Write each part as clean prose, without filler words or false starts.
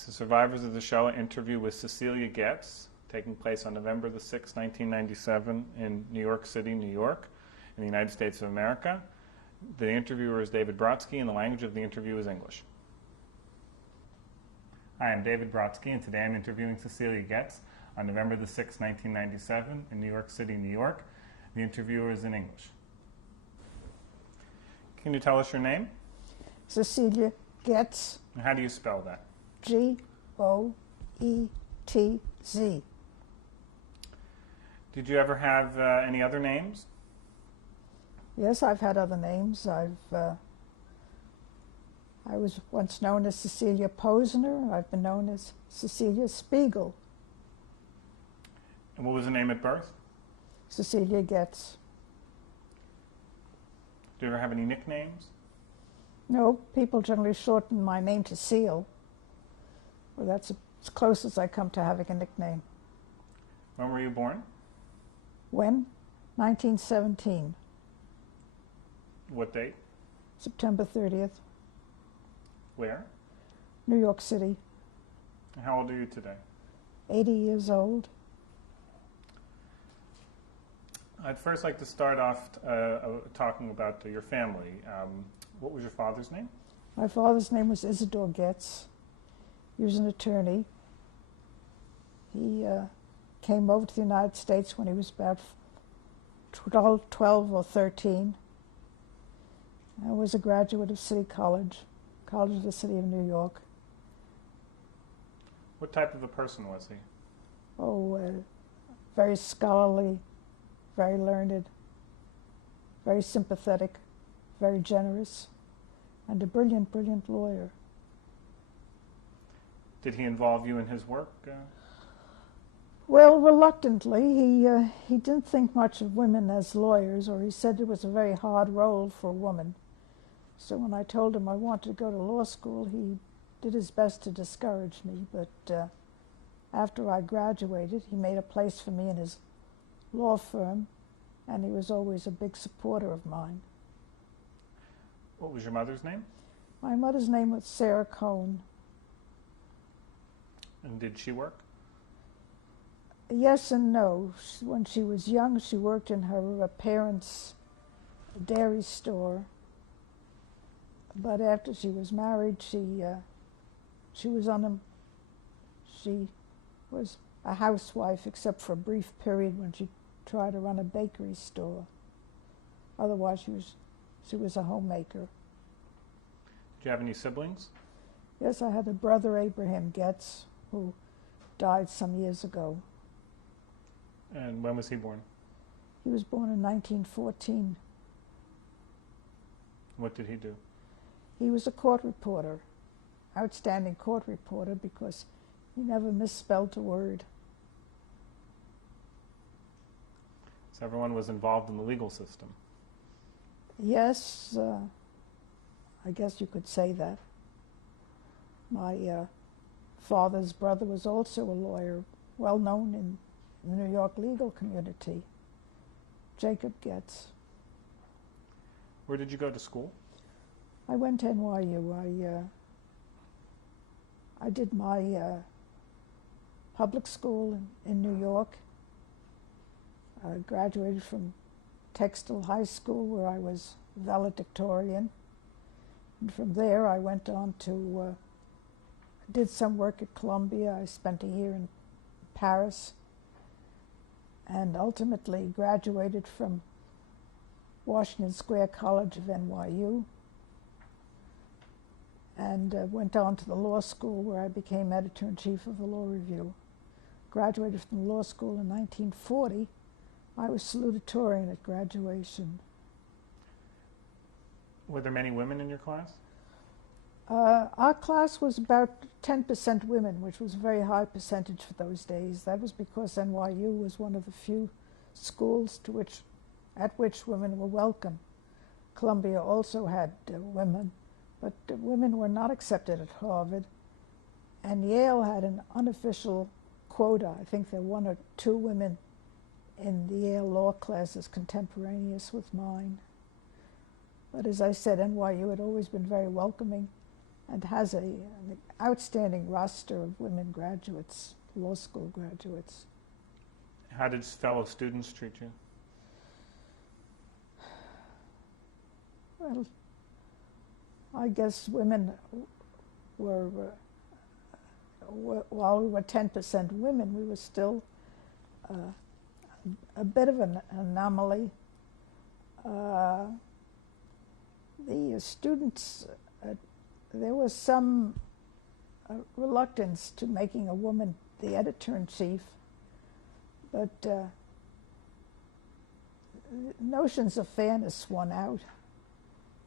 It's the Survivors of the Shoah interview with Cecilia Getz, taking place on November the 6th, 1997 in New York City, New York, in the United States of America. The interviewer is David Brodsky, and the language of the interview is English. Hi, I'm David Brodsky, and today I'm interviewing Cecilia Getz on November the 6th, 1997 in New York City, New York. The interviewer is in English. Can you tell us your name? Cecilia Getz. And how do you spell that? G-O-E-T-Z. Did you ever have any other names? Yes, I've had other names. I was once known as Cecilia Posner. I've been known as Cecilia Spiegel. And what was the name at birth? Cecilia Getz. Do you ever have any nicknames? No, people generally shorten my name to Seal. Well, that's as close as I come to having a nickname. When were you born? When? 1917. What date? September 30th. Where? New York City. And how old are you today? 80 years old. I'd first like to start off talking about your family. What was your father's name? My father's name was Isidore Getz. He was an attorney. He came over to the United States when he was about 12 or 13. I was a graduate of City College, College of the City of New York. What type of a person was he? Very scholarly, very learned, very sympathetic, very generous, and a brilliant, brilliant lawyer. Did he involve you in his work? Well, reluctantly. He didn't think much of women as lawyers, or he said it was a very hard role for a woman. So when I told him I wanted to go to law school, he did his best to discourage me. But after I graduated, he made a place for me in his law firm, and he was always a big supporter of mine. What was your mother's name? My mother's name was Sarah Cohn. And did she work? Yes and no. When she was young, she worked in her parents' dairy store. But after she was married, she was a housewife, except for a brief period when she tried to run a bakery store. Otherwise, she was a homemaker. Did you have any siblings? Yes, I had a brother, Abraham Getz, who died some years ago. And when was he born? He was born in 1914. What did he do? He was a court reporter, outstanding court reporter, because he never misspelled a word. So everyone was involved in the legal system. Yes, I guess you could say that. My father's brother was also a lawyer, well known in the New York legal community, Jacob Getz. Where did you go to school? I went to NYU. I did my public school in New York. I graduated from Textile High School, where I was valedictorian. And from there, I went on to did some work at Columbia. I spent a year in Paris, and ultimately graduated from Washington Square College of NYU, and went on to the law school, where I became editor-in-chief of the Law Review. Graduated from law school in 1940. I was salutatorian at graduation. Were there many women in your class? Our class was about 10% women, which was a very high percentage for those days. That was because NYU was one of the few schools at which women were welcome. Columbia also had women, but women were not accepted at Harvard. And Yale had an unofficial quota. I think there were 1 or 2 women in the Yale law classes contemporaneous with mine. But as I said, NYU had always been very welcoming, and has an outstanding roster of women graduates, law school graduates. How did fellow students treat you? Well, I guess women were, while we were 10% women, we were still a bit of an anomaly. The students, there was some reluctance to making a woman the editor-in-chief, but notions of fairness won out,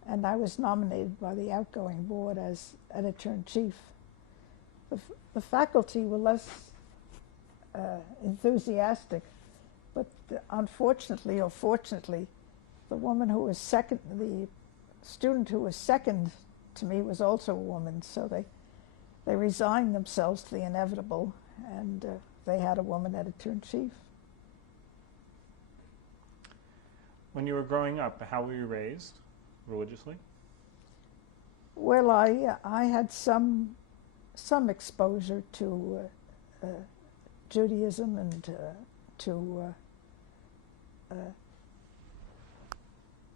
and I was nominated by the outgoing board as editor-in-chief. The faculty were less enthusiastic, but unfortunately or fortunately, the woman who was second, the student who was second to me was also a woman, so they resigned themselves to the inevitable, and they had a woman editor-in-chief. When you were growing up, how were you raised religiously? Well, I had some exposure to Judaism and to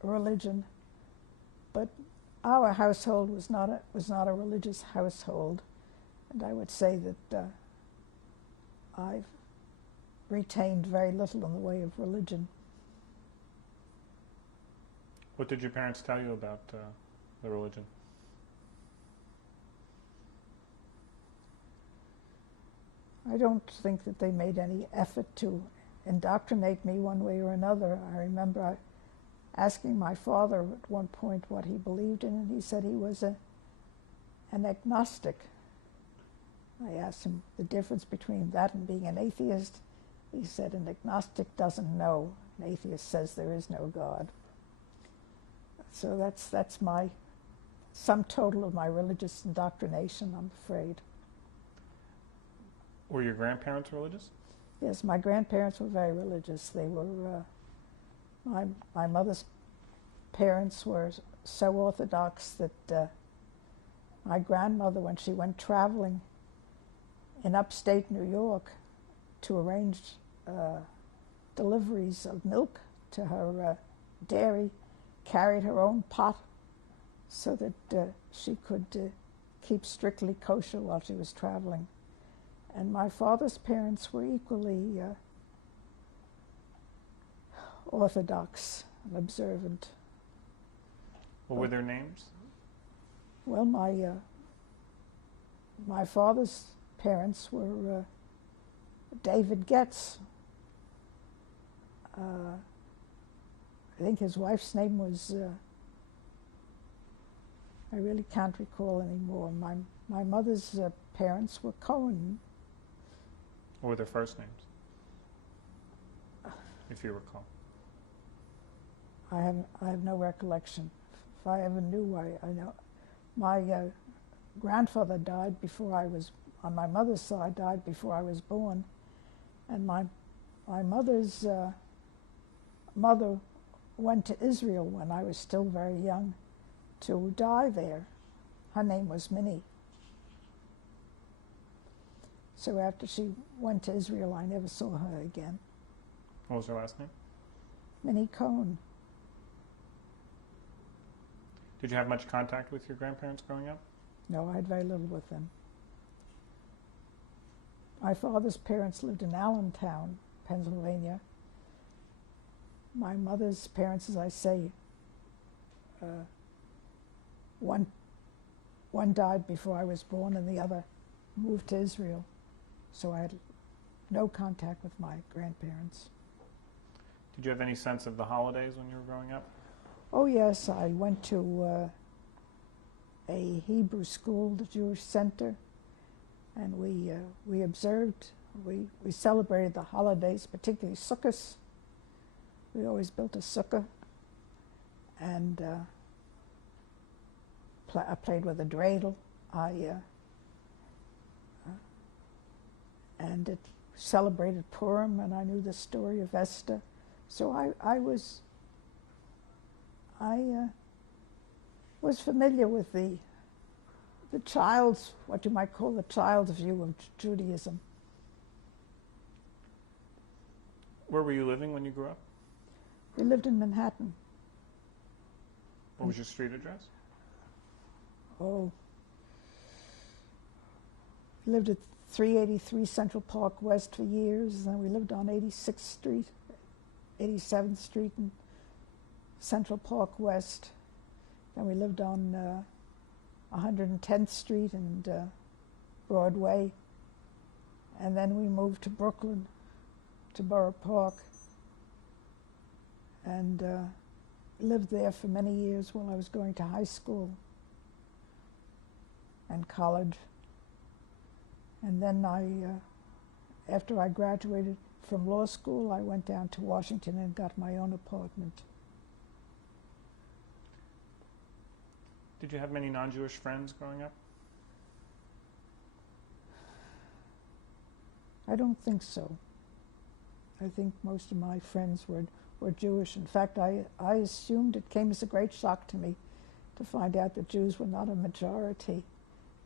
religion, but our household was not a religious household, and I would say that I've retained very little in the way of religion. What did your parents tell you about the religion? I don't think that they made any effort to indoctrinate me one way or another. I remember asking my father at one point what he believed in, and he said he was an agnostic. I asked him the difference between that and being an atheist. He said an agnostic doesn't know. An atheist says there is no God. So that's my sum total of my religious indoctrination, I'm afraid. Were your grandparents religious? Yes, my grandparents were very religious. They were, my mother's parents were so orthodox that my grandmother, when she went traveling in upstate New York to arrange deliveries of milk to her dairy, carried her own pot so that she could keep strictly kosher while she was traveling. And my father's parents were equally orthodox and observant. What were their names? Well, my father's parents were David Getz. I think his wife's name was, I really can't recall anymore. My mother's parents were Cohen. What were their first names, if you recall? I have no recollection. If I ever knew, I know. My grandfather died before I was, on my mother's side, died before I was born. And my mother's mother went to Israel when I was still very young to die there. Her name was Minnie. So after she went to Israel, I never saw her again. What was her last name? Minnie Cohen. Did you have much contact with your grandparents growing up? No, I had very little with them. My father's parents lived in Allentown, Pennsylvania. My mother's parents, as I say, one died before I was born and the other moved to Israel. So I had no contact with my grandparents. Did you have any sense of the holidays when you were growing up? Oh yes, I went to a Hebrew school, the Jewish Center, and we observed, we celebrated the holidays, particularly Sukkot. We always built a sukkah, and I played with a dreidel. And it celebrated Purim, and I knew the story of Esther. So I was familiar with the the child's, what you might call the child's view of Judaism. Where were you living when you grew up? We lived in Manhattan. What was your street address? Oh, we lived at 383 Central Park West for years. Then we lived on 86th Street, 87th Street in Central Park West. Then we lived on 110th Street and Broadway. And then we moved to Brooklyn, to Borough Park, and lived there for many years while I was going to high school and college. And then after I graduated from law school, I went down to Washington and got my own apartment. Did you have many non-Jewish friends growing up? I don't think so. I think most of my friends were Jewish. In fact, I assumed, it came as a great shock to me to find out that Jews were not a majority,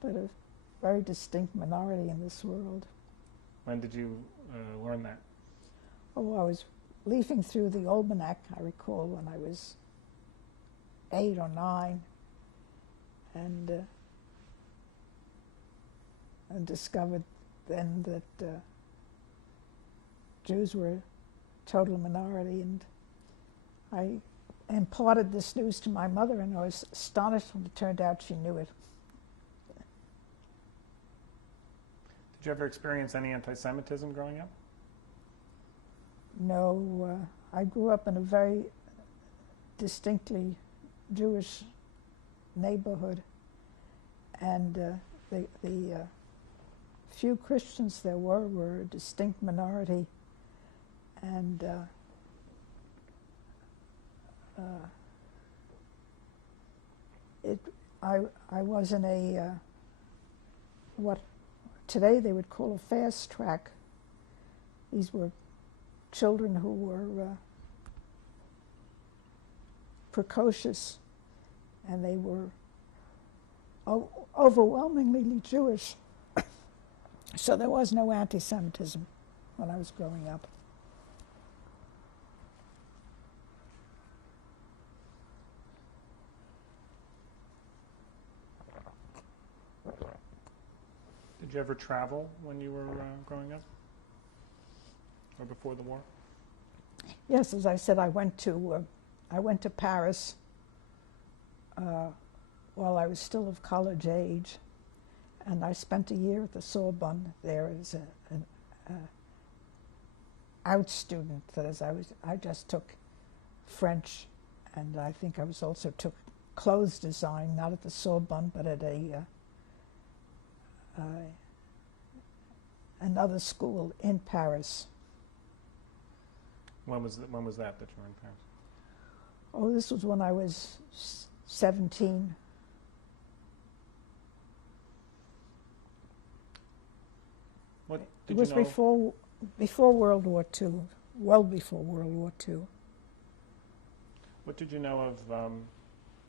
but a very distinct minority in this world. When did you learn that? Oh, I was leafing through the Almanac, I recall, when I was 8 or 9, and discovered then that Jews were a total minority, and I imparted this news to my mother, and I was astonished when it turned out she knew it. Did you ever experience any anti-Semitism growing up? No, I grew up in a very distinctly Jewish neighborhood, and the few Christians there were a distinct minority, and I was in a what today they would call a fast track. These were children who were precocious, and they were overwhelmingly Jewish. So there was no anti-Semitism when I was growing up. Did you ever travel when you were growing up, or before the war? Yes, as I said, I went to Paris while I was still of college age, and I spent a year at the Sorbonne there as an out student. That is, I just took French, and I think I was also took clothes design, not at the Sorbonne, but at another school in Paris. When was that you were in Paris? Oh, this was when I was 17. What It did was you know? before World War II, well before World War II. What did you know of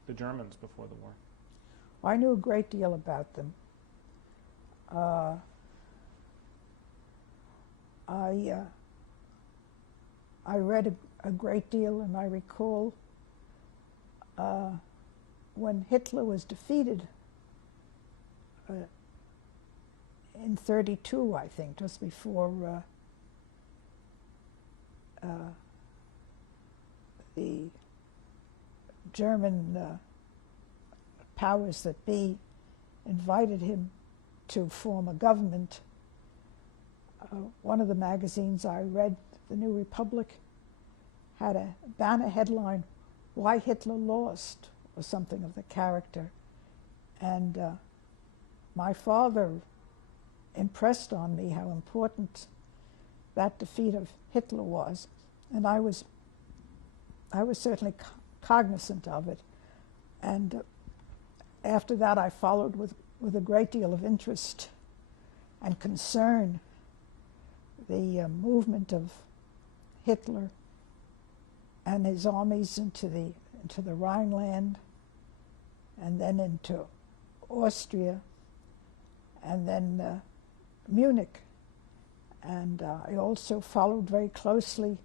the Germans before the war? I knew a great deal about them. I read a great deal, and I recall when Hitler was defeated in 1932, I think, just before the German powers that be invited him to form a government. One of the magazines I read, The New Republic, had a banner headline, "Why Hitler Lost," or something of the character. And my father impressed on me how important that defeat of Hitler was, and I was certainly cognizant of it. And after that, I followed with a great deal of interest and concern the movement of Hitler and his armies into the Rhineland, and then into Austria, and then Munich. And I also followed very closely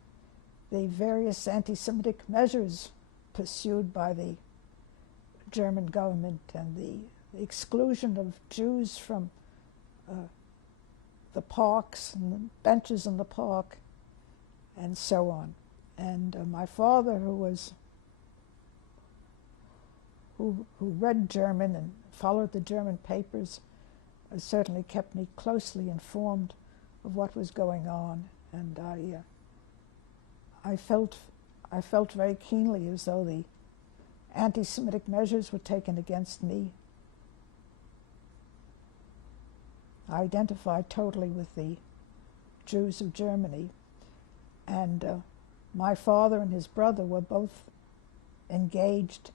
the various anti-Semitic measures pursued by the German government and the exclusion of Jews from the parks and the benches in the park and so on. And my father, who read German and followed the German papers, certainly kept me closely informed of what was going on, and I felt very keenly as though the anti-Semitic measures were taken against me. I identified totally with the Jews of Germany, and my father and his brother were both engaged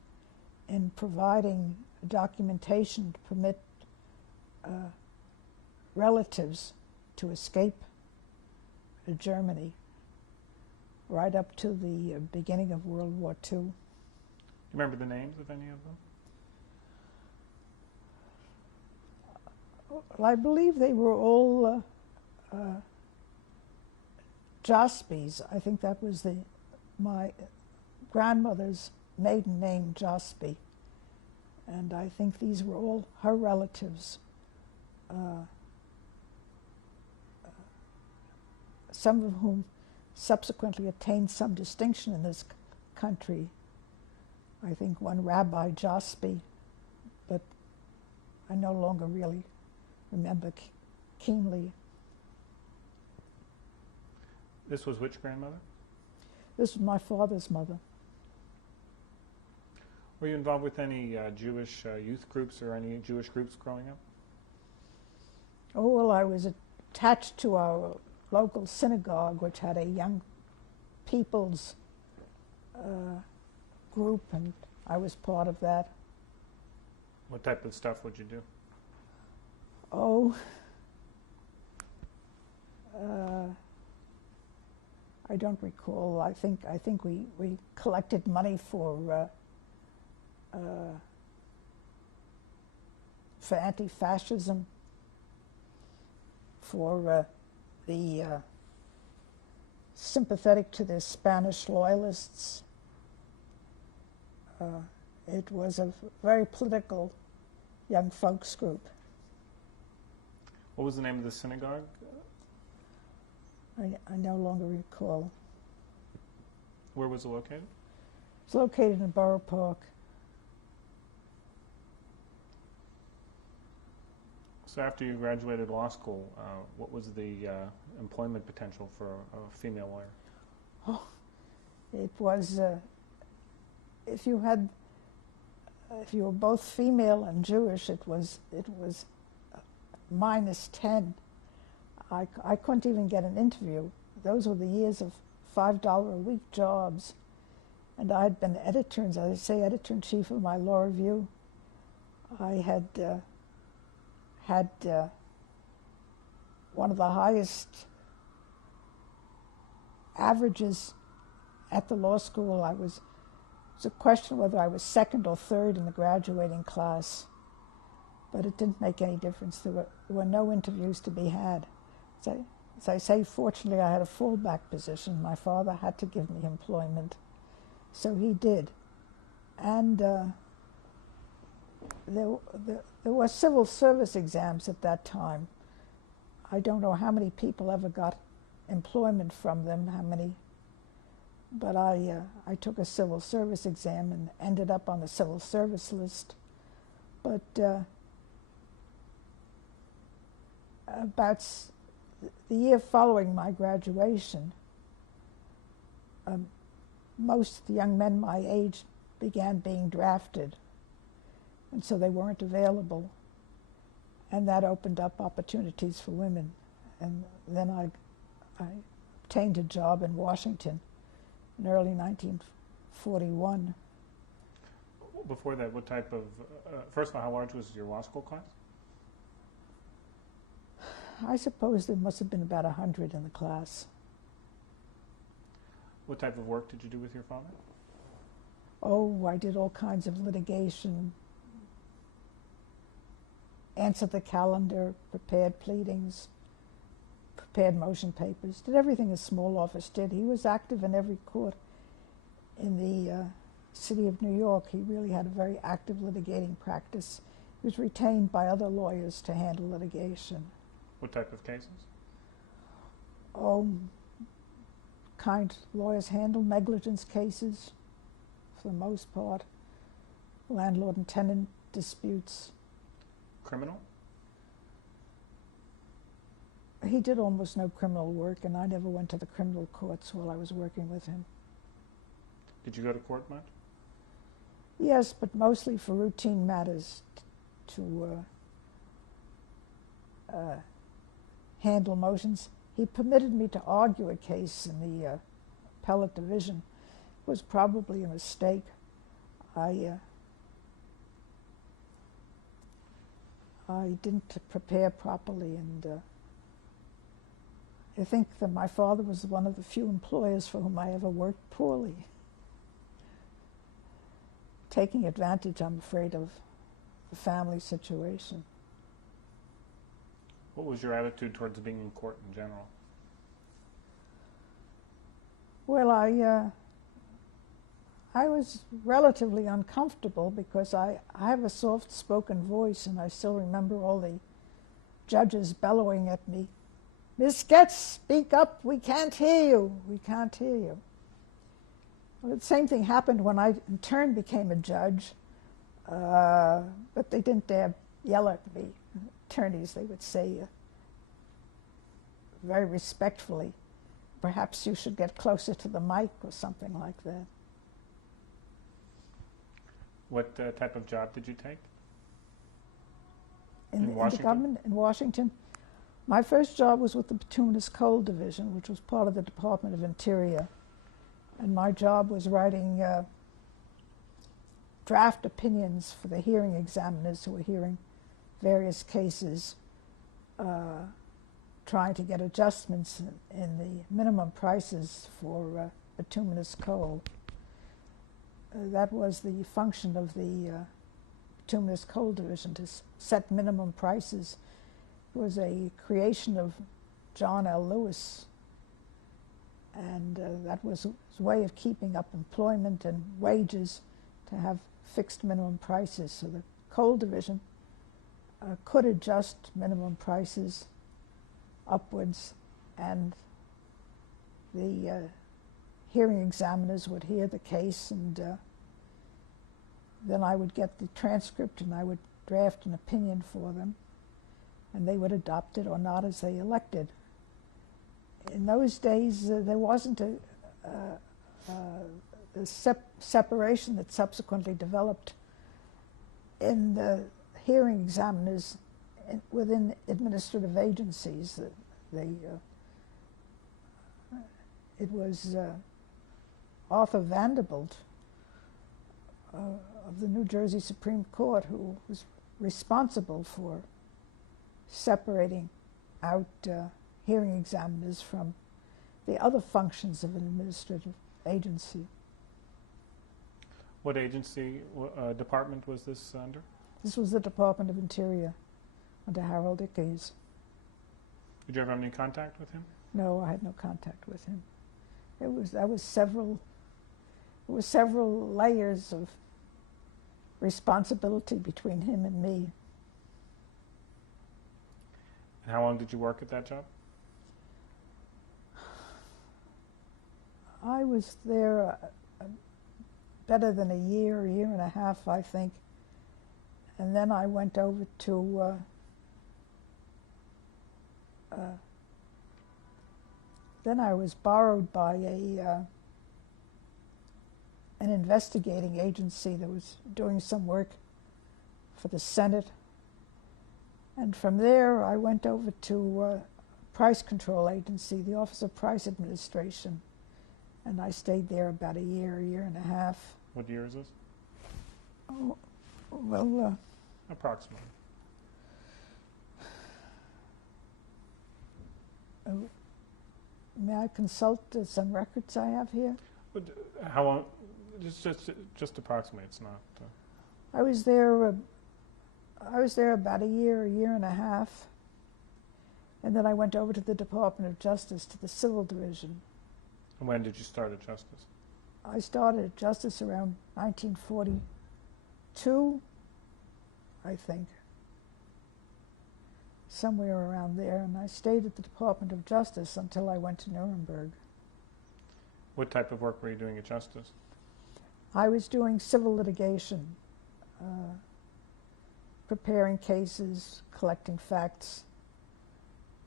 in providing documentation to permit relatives to escape Germany right up to the beginning of World War II. Do you remember the names of any of them? Well, I believe they were all Jaspys. I think that was my grandmother's maiden name, Jaspy. And I think these were all her relatives. Some of whom subsequently attained some distinction in this country. I think one Rabbi Jaspy, but I no longer really remember keenly. This was which grandmother? This was my father's mother. Were you involved with any Jewish youth groups or any Jewish groups growing up? Oh, well, I was attached to our local synagogue, which had a young people's group, and I was part of that. What type of stuff would you do? Oh, I don't recall. I think we collected money for anti-fascism, for the sympathetic to the Spanish loyalists. It was a very political young folks group. What was the name of the synagogue? I no longer recall. Where was it located? It's located in Borough Park. So after you graduated law school, what was the employment potential for a female lawyer? Oh, it was if you were both female and Jewish, it was -10. I couldn't even get an interview. Those were the years of $5 a week jobs, and I had been editor, as I say, editor-in-chief of my law review. I had one of the highest averages at the law school. It was a question whether I was second or third in the graduating class, but it didn't make any difference. There were no interviews to be had. As I say, fortunately, I had a fallback position. My father had to give me employment, so he did. And there were civil service exams at that time. I don't know how many people ever got employment from them, but I took a civil service exam and ended up on the civil service list. But about the year following my graduation, most of the young men my age began being drafted, and so they weren't available, and that opened up opportunities for women. And then I obtained a job in Washington in early 1941. Before that, what type of, first of all, how large was your law school class? I suppose there must have been about 100 in the class. What type of work did you do with your father? Oh, I did all kinds of litigation, answered the calendar, prepared pleadings, prepared motion papers, did everything a small office did. He was active in every court in the city of New York. He really had a very active litigating practice. He was retained by other lawyers to handle litigation. What type of cases? Oh, lawyers handle negligence cases for the most part, landlord and tenant disputes. Criminal? He did almost no criminal work, and I never went to the criminal courts while I was working with him. Did you go to court much? Yes, but mostly for routine matters to handle motions. He permitted me to argue a case in the appellate division. It was probably a mistake. I didn't prepare properly, and I think that my father was one of the few employers for whom I ever worked poorly. Taking advantage, I'm afraid, of the family situation. What was your attitude towards being in court in general? Well, I was relatively uncomfortable because I have a soft-spoken voice, and I still remember all the judges bellowing at me, "Miss Getz, speak up, we can't hear you, we can't hear you." Well, the same thing happened when I in turn became a judge, but they didn't dare yell at me. Attorneys, they would say very respectfully, "Perhaps you should get closer to the mic," or something like that. What type of job did you take? In the Washington? government in Washington, my first job was with the Bituminous Coal Division, which was part of the Department of Interior. And my job was writing draft opinions for the hearing examiners who were hearing various cases, trying to get adjustments in the minimum prices for bituminous coal. That was the function of the Bituminous Coal Division, to set minimum prices. It was a creation of John L. Lewis, and that was his way of keeping up employment and wages, to have fixed minimum prices. So the Coal Division could adjust minimum prices upwards, and the hearing examiners would hear the case, and then I would get the transcript and I would draft an opinion for them, and they would adopt it or not as they elected. In those days, there wasn't a separation that subsequently developed in the hearing examiners within administrative agencies. It was Arthur Vanderbilt of the New Jersey Supreme Court who was responsible for separating out hearing examiners from the other functions of an administrative agency. What agency, department was this under? This was the Department of Interior under Harold Ickes. Did you ever have any contact with him? No, I had no contact with him. There was several layers of responsibility between him and me. And how long did you work at that job? I was there better than a year and a half, I think. And then I went over to then I was borrowed by an investigating agency that was doing some work for the Senate. And from there, I went over to Price Control Agency, the Office of Price Administration. And I stayed there about a year and a half. What year is this? Oh, well, approximately. May I consult some records I have here? But how long? Just approximately. It's not. I was there I was there about a year and a half, and then I went over to the Department of Justice, to the Civil Division. And when did you start at Justice? I started at Justice around 1942, I think, somewhere around there, and I stayed at the Department of Justice until I went to Nuremberg. What type of work were you doing at Justice? I was doing civil litigation, preparing cases, collecting facts,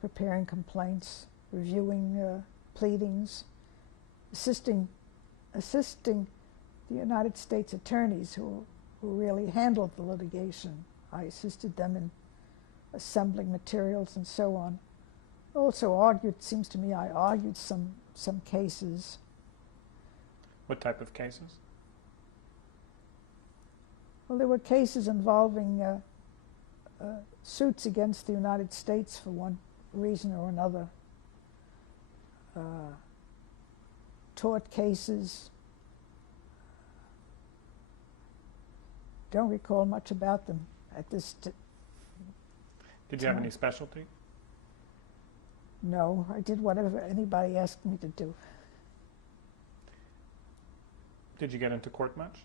preparing complaints, reviewing pleadings, assisting the United States attorneys who really handled the litigation. I assisted them in assembling materials and so on. Also argued, seems to me, I argued some cases. What type of cases? Well, there were cases involving suits against the United States for one reason or another. Tort cases. Don't recall much about them at this Did you have any specialty? No, I did whatever anybody asked me to do. Did you get into court much?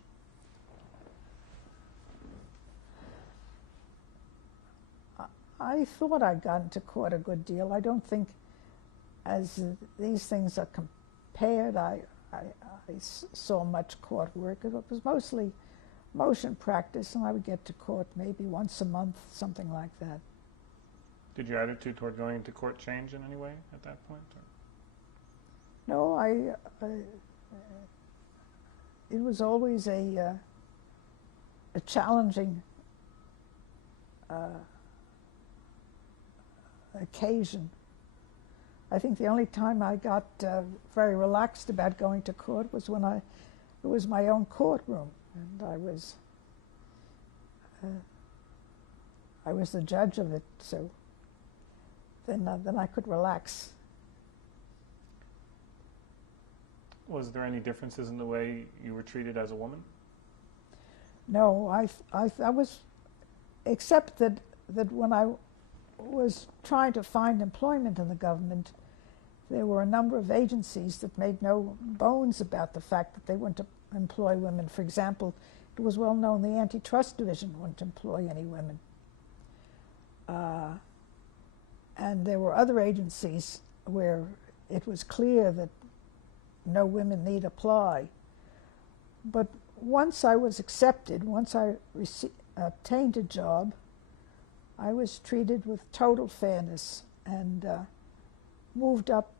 I thought I got into court a good deal. I don't think, as these things are compared, I saw much court work. It was mostly motion practice, and I would get to court maybe once a month, something like that. Did your attitude toward going into court change in any way at that point? Or? No, it was always a challenging occasion. I think the only time I got very relaxed about going to court was when it was my own courtroom, and I was the judge of it, so then I could relax. Was there any differences in the way you were treated as a woman? No, I was, except that when I was trying to find employment in the government, there were a number of agencies that made no bones about the fact that they wouldn't employ women. For example, it was well known the Antitrust Division wouldn't employ any women. And there were other agencies where it was clear that no women need apply. But once I was accepted, once I obtained a job, I was treated with total fairness and moved up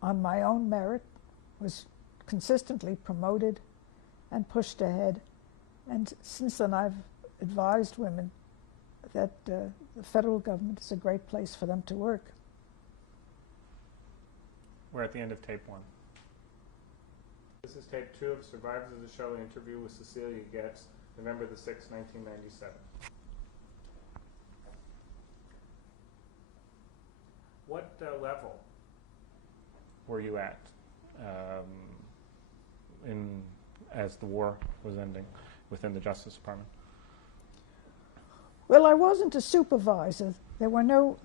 on my own merit, was consistently promoted and pushed ahead. And since then I've advised women that the federal government is a great place for them to work. We're at the end of tape 1. This is tape 2 of Survivors of the Show interview with Cecilia Getz, November the 6th, 1997. What level were you at as the war was ending within the Justice Department? Well, I wasn't a supervisor. There were no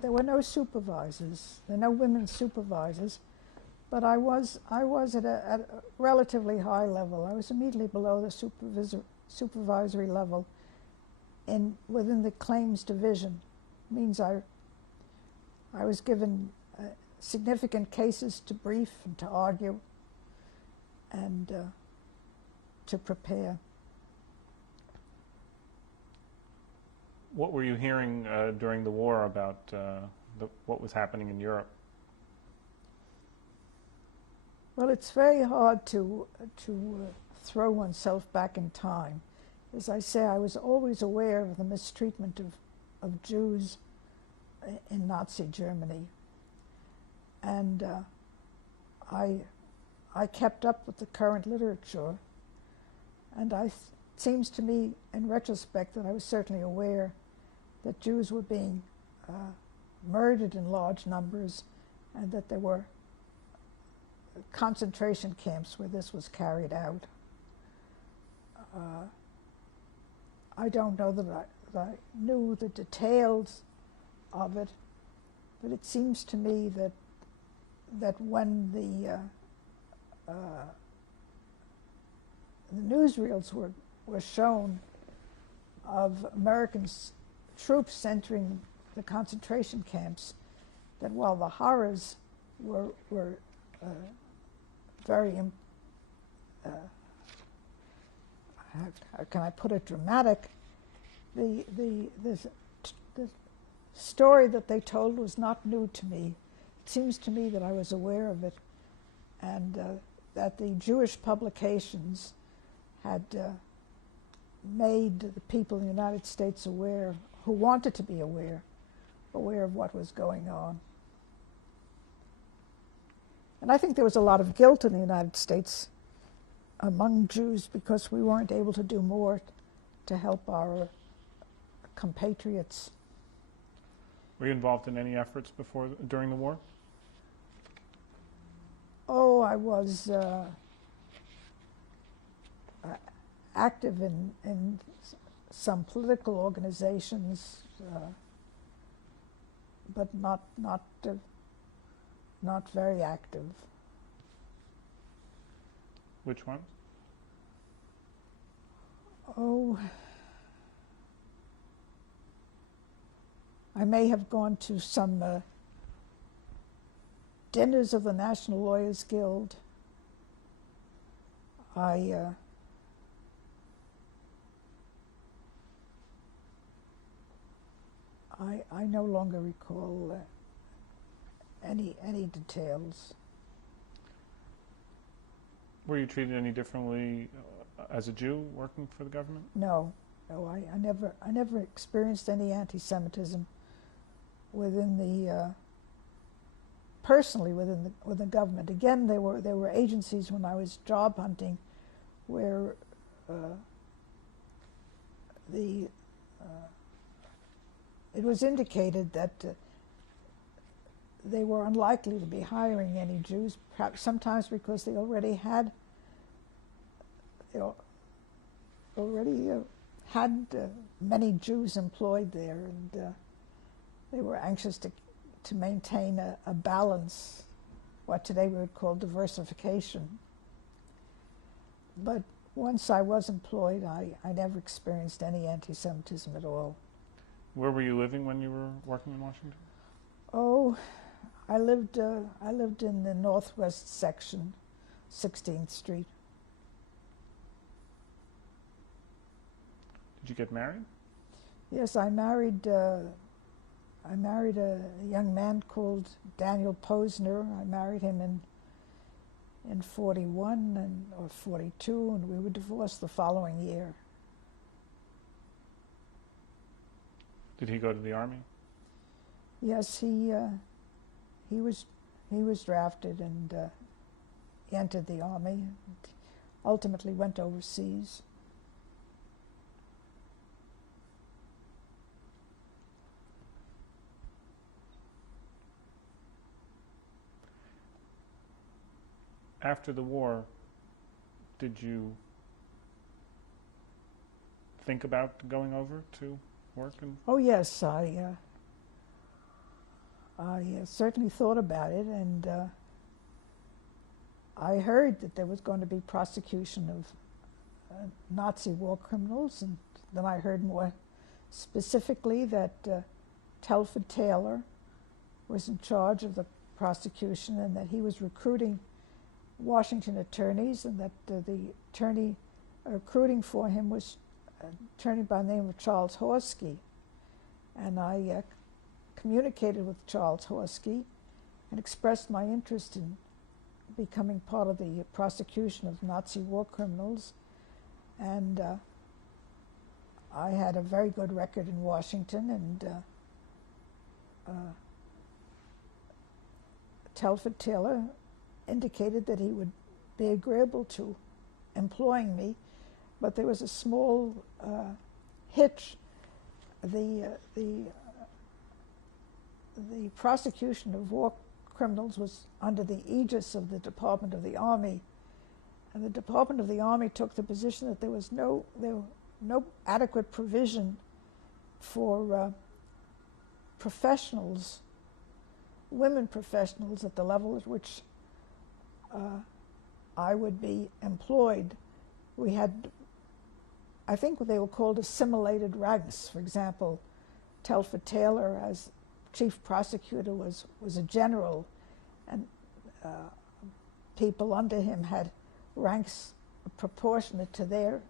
supervisors. There were no women supervisors, but I was at a relatively high level. I was immediately below the supervisory level within the claims division. It means I was given significant cases to brief and to argue and to prepare. What were you hearing during the war about what was happening in Europe? Well, it's very hard to throw oneself back in time. As I say, I was always aware of the mistreatment of Jews in Nazi Germany, and I kept up with the current literature, and it seems to me in retrospect that I was certainly aware that Jews were being murdered in large numbers, and that there were concentration camps where this was carried out. I don't know I knew the details of it, but it seems to me that when the newsreels were shown of American troops entering the concentration camps, that while the horrors were very, how can I put it, dramatic, the story that they told was not new to me. It seems to me that I was aware of it, and that the Jewish publications had made the people in the United States aware, who wanted to be aware of what was going on. And I think there was a lot of guilt in the United States among Jews because we weren't able to do more to help our compatriots. Were you involved in any efforts during the war? Oh, I was active in some political organizations, but not very active. Which ones? Oh, I may have gone to some dinners of the National Lawyers Guild. I no longer recall any details. Were you treated any differently as a Jew working for the government? No, I never experienced any anti-Semitism within the personally within the government. Again, there were agencies when I was job hunting where it was indicated that they were unlikely to be hiring any Jews, perhaps sometimes because they already had many Jews employed there, and they were anxious to maintain a balance, what today we would call diversification. But once I was employed, I never experienced any anti-Semitism at all. Where were you living when you were working in Washington? Oh, I lived in the northwest section, 16th Street. Did you get married? Yes, I married a young man called Daniel Posner. I married him in 41 or 42, and we were divorced the following year. Did he go to the Army? Yes, he was drafted and he entered the Army and ultimately went overseas. After the war, did you think about going over to work? Oh yes, I certainly thought about it, and I heard that there was going to be prosecution of Nazi war criminals, and then I heard more specifically that Telford Taylor was in charge of the prosecution and that he was recruiting Washington attorneys, and that the attorney recruiting for him was an attorney by the name of Charles Horsky. And I communicated with Charles Horsky and expressed my interest in becoming part of the prosecution of Nazi war criminals. And I had a very good record in Washington, and Telford Taylor indicated that he would be agreeable to employing me, but there was a small hitch. The prosecution of war criminals was under the aegis of the Department of the Army, and the Department of the Army took the position that there was no adequate provision for professionals, women professionals at the level at which I would be employed, we had, I think they were called assimilated ranks. For example, Telford Taylor, as chief prosecutor, was a general, and people under him had ranks proportionate to their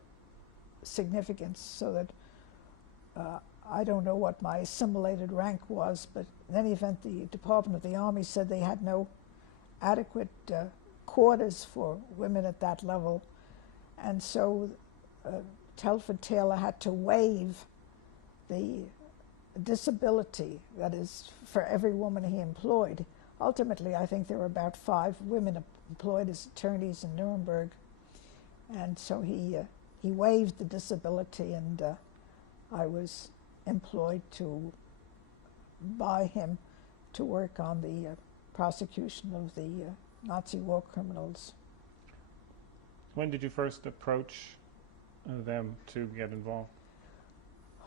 significance, so that I don't know what my assimilated rank was, but in any event, the Department of the Army said they had no adequate quarters for women at that level, and so Telford Taylor had to waive the disability, that is, for every woman he employed. Ultimately, I think there were about 5 women employed as attorneys in Nuremberg, and so he waived the disability, and I was employed by him to work on the prosecution of the Nazi war criminals. When did you first approach them to get involved?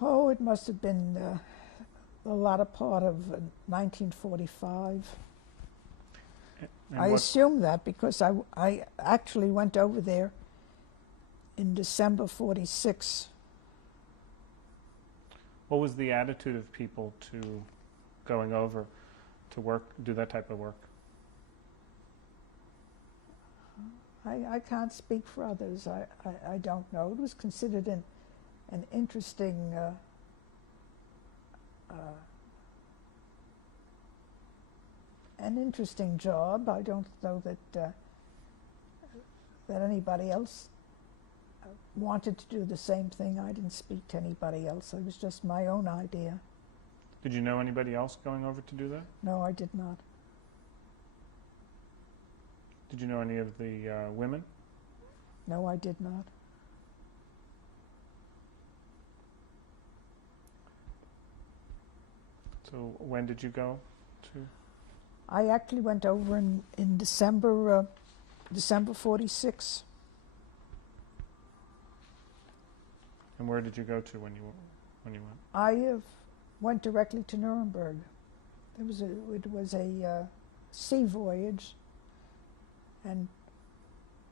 Oh, it must have been the latter part of 1945. And I assume that because I actually went over there in December 46. What was the attitude of people to going over to work, do that type of work? I can't speak for others. I don't know. It was considered an interesting job. I don't know that anybody else wanted to do the same thing. I didn't speak to anybody else. It was just my own idea. Did you know anybody else going over to do that? No, I did not. Did you know any of the women? No, I did not. So when did you go to? I actually went over in December 46. And where did you go to when you went? I went directly to Nuremberg. It was a sea voyage, and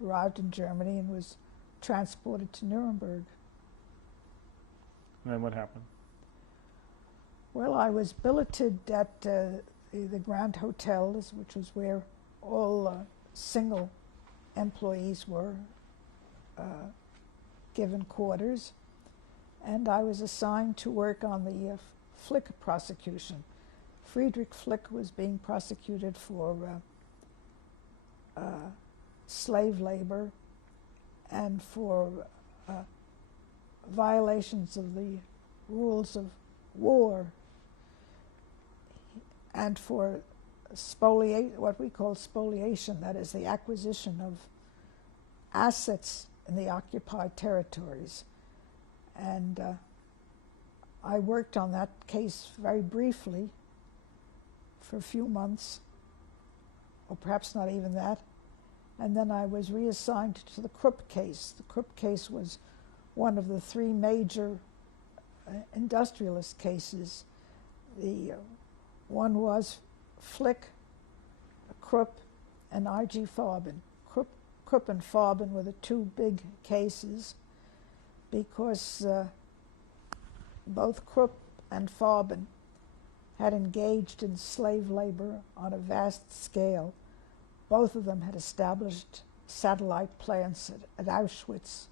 arrived in Germany and was transported to Nuremberg. And then what happened? Well, I was billeted at the Grand Hotels, which was where all single employees were given quarters, and I was assigned to work on the Flick prosecution. Friedrich Flick was being prosecuted for slave labor and for violations of the rules of war, and for what we call spoliation, that is the acquisition of assets in the occupied territories. And I worked on that case very briefly for a few months, or perhaps not even that, and then I was reassigned to the Krupp case. The Krupp case was one of the 3 major industrialist cases. The one was Flick, Krupp, and I.G. Farben. Krupp and Farben were the 2 big cases because both Krupp and Farben had engaged in slave labor on a vast scale. Both of them had established satellite plants at Auschwitz,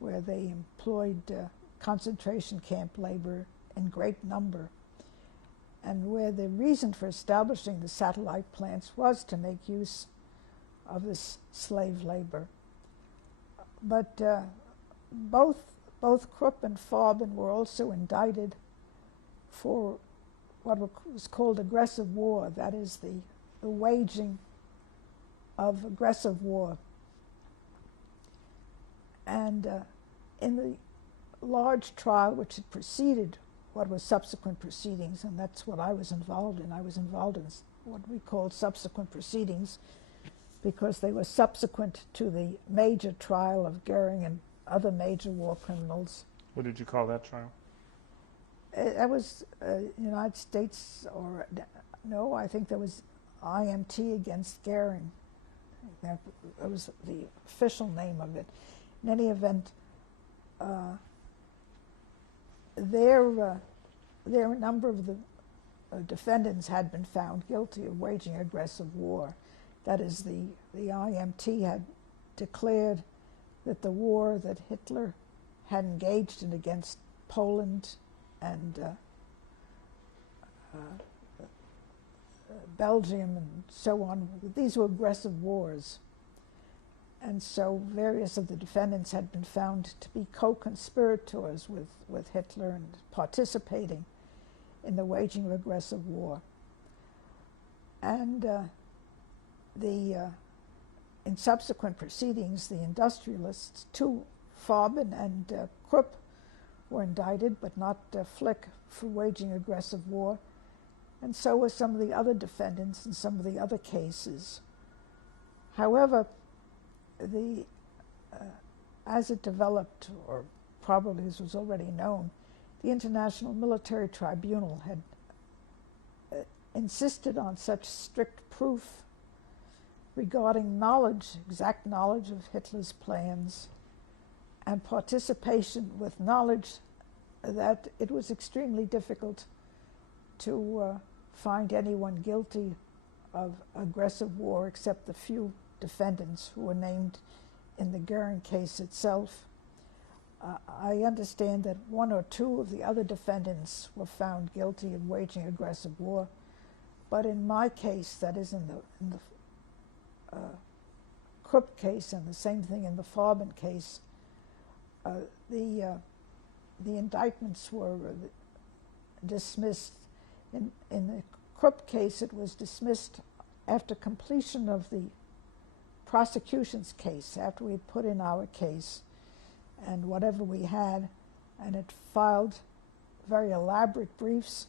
where they employed concentration camp labor in great number, and where the reason for establishing the satellite plants was to make use of this slave labor. But both Krupp and Farben were also indicted for what was called aggressive war, that is the waging of aggressive war. And in the large trial which had preceded what was subsequent proceedings, and that's what I was involved in. I was involved in what we called subsequent proceedings because they were subsequent to the major trial of Goering and other major war criminals. What did you call that trial? That was United States, or no, I think there was IMT against Goering. That was the official name of it. In any event, there a number of the defendants had been found guilty of waging aggressive war. That is, the IMT had declared that the war that Hitler had engaged in against Poland and Belgium and so on, these were aggressive wars. And so various of the defendants had been found to be co-conspirators with Hitler and participating in the waging of aggressive war. And in subsequent proceedings, the industrialists, too, Farben and Krupp, were indicted, but not Flick, for waging aggressive war. And so were some of the other defendants in some of the other cases. However, as it developed, or probably as was already known, the International Military Tribunal had insisted on such strict proof regarding knowledge, exact knowledge of Hitler's plans, and participation with knowledge, that it was extremely difficult to find anyone guilty of aggressive war except the few defendants who were named in the Goering case itself. I understand that one or two of the other defendants were found guilty of waging aggressive war, but in my case, that is in the Krupp case, and the same thing in the Farben case, the indictments were dismissed. In the Krupp case, it was dismissed after completion of the prosecution's case, after we had put in our case and whatever we had, and it filed very elaborate briefs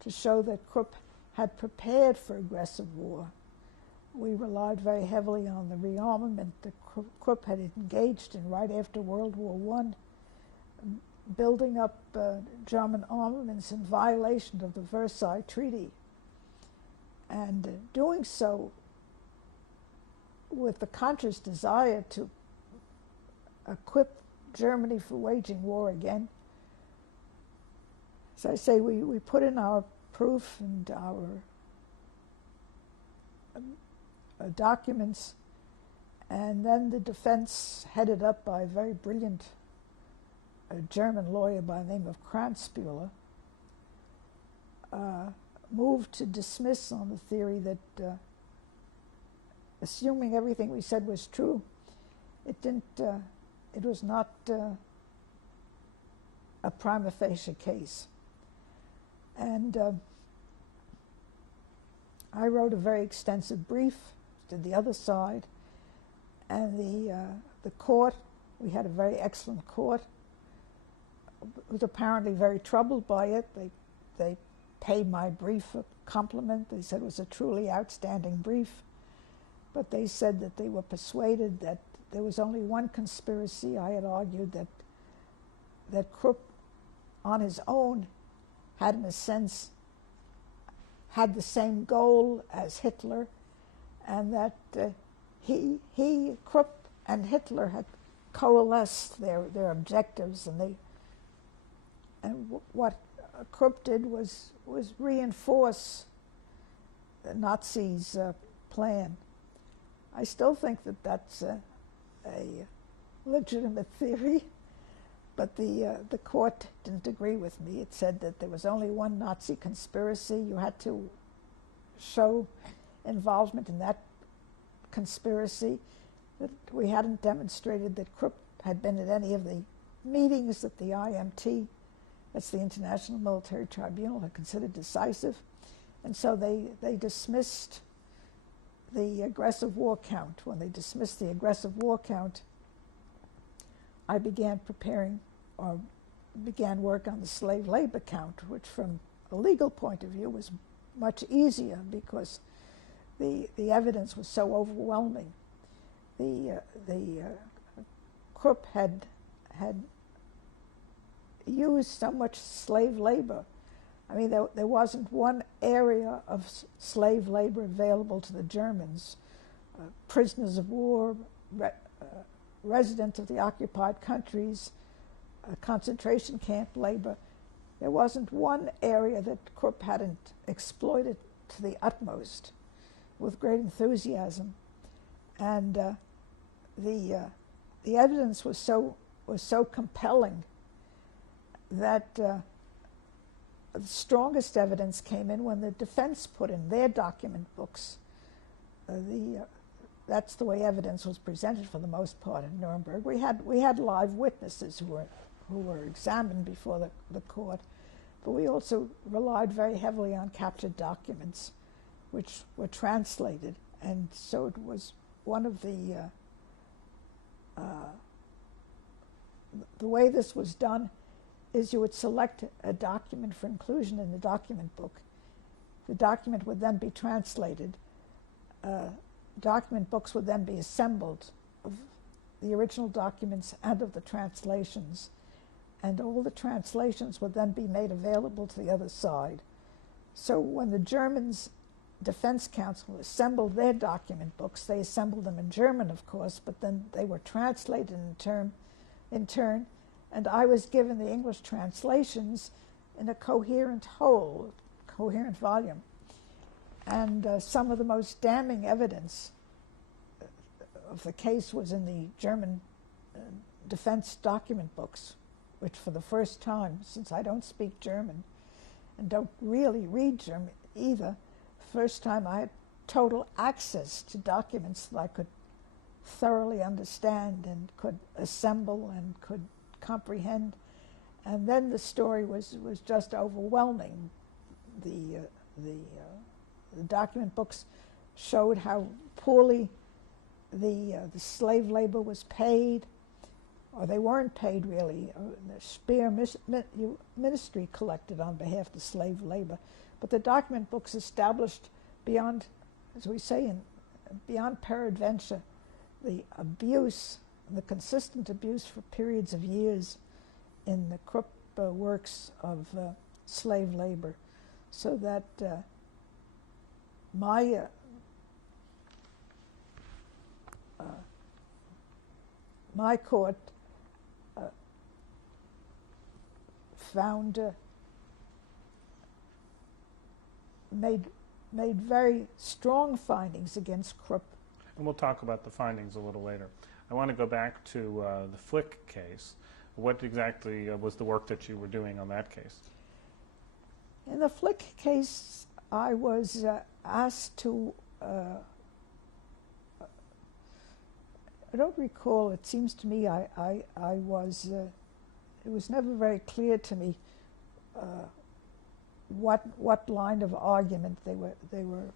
to show that Krupp had prepared for aggressive war. We relied very heavily on the rearmament that Krupp had engaged in right after World War I, building up German armaments in violation of the Versailles Treaty, and doing so with the conscious desire to equip Germany for waging war again. As I say, we put in our proof and our documents, and then the defense, headed up by a very brilliant German lawyer by the name of Kranzbühler, moved to dismiss on the theory that, assuming everything we said was true, it was not a prima facie case. And I wrote a very extensive brief to the other side, and the court, we had a very excellent court, was apparently very troubled by it. They paid my brief a compliment. They said it was a truly outstanding brief, but they said that they were persuaded that there was only one conspiracy. I had argued that Krupp, on his own, had in a sense had the same goal as Hitler, and that Krupp and Hitler had coalesced their objectives, and what Krupp did was reinforce the Nazis' plan. I still think that that's a legitimate theory, but the court didn't agree with me. It said that there was only one Nazi conspiracy. You had to show involvement in that conspiracy, that we hadn't demonstrated that Krupp had been at any of the meetings that the IMT, that's the International Military Tribunal, had considered decisive. And so they dismissed the aggressive war count. When they dismissed the aggressive war count, I began work on the slave labor count, which from a legal point of view was much easier because the evidence was so overwhelming. The Krupp had used so much slave labor. I mean, there wasn't one area of slave labor available to the Germans. Prisoners of war, residents of the occupied countries, concentration camp labor. There wasn't one area that Krupp hadn't exploited to the utmost with great enthusiasm. And the evidence was so compelling that the strongest evidence came in when the defense put in their document books. That's the way evidence was presented for the most part in Nuremberg. We had live witnesses who were examined before the court, but we also relied very heavily on captured documents, which were translated, and so it was one of the way this was done is you would select a document for inclusion in the document book. The document would then be translated. Document books would then be assembled of the original documents and of the translations, and all the translations would then be made available to the other side. So when the Germans' Defense Council assembled their document books, they assembled them in German, of course, but then they were translated in turn, and I was given the English translations in a coherent whole, coherent volume. And some of the most damning evidence of the case was in the German defense document books, which for the first time, since I don't speak German and don't really read German either, first time I had total access to documents that I could thoroughly understand and could assemble and could comprehend. And then the story was just overwhelming. The document books showed how poorly the slave labor was paid, or they weren't paid really. The Speer Ministry collected on behalf of the slave labor. But the document books established beyond, as we say, beyond peradventure, the abuse, the consistent abuse for periods of years in the Krupp works of slave labor, so that my court found made very strong findings against Krupp. And we'll talk about the findings a little later. I want to go back to the Flick case. What exactly was the work that you were doing on that case? In the Flick case, I was asked to, I don't recall, it seems to me I was, it was never very clear to me what line of argument they were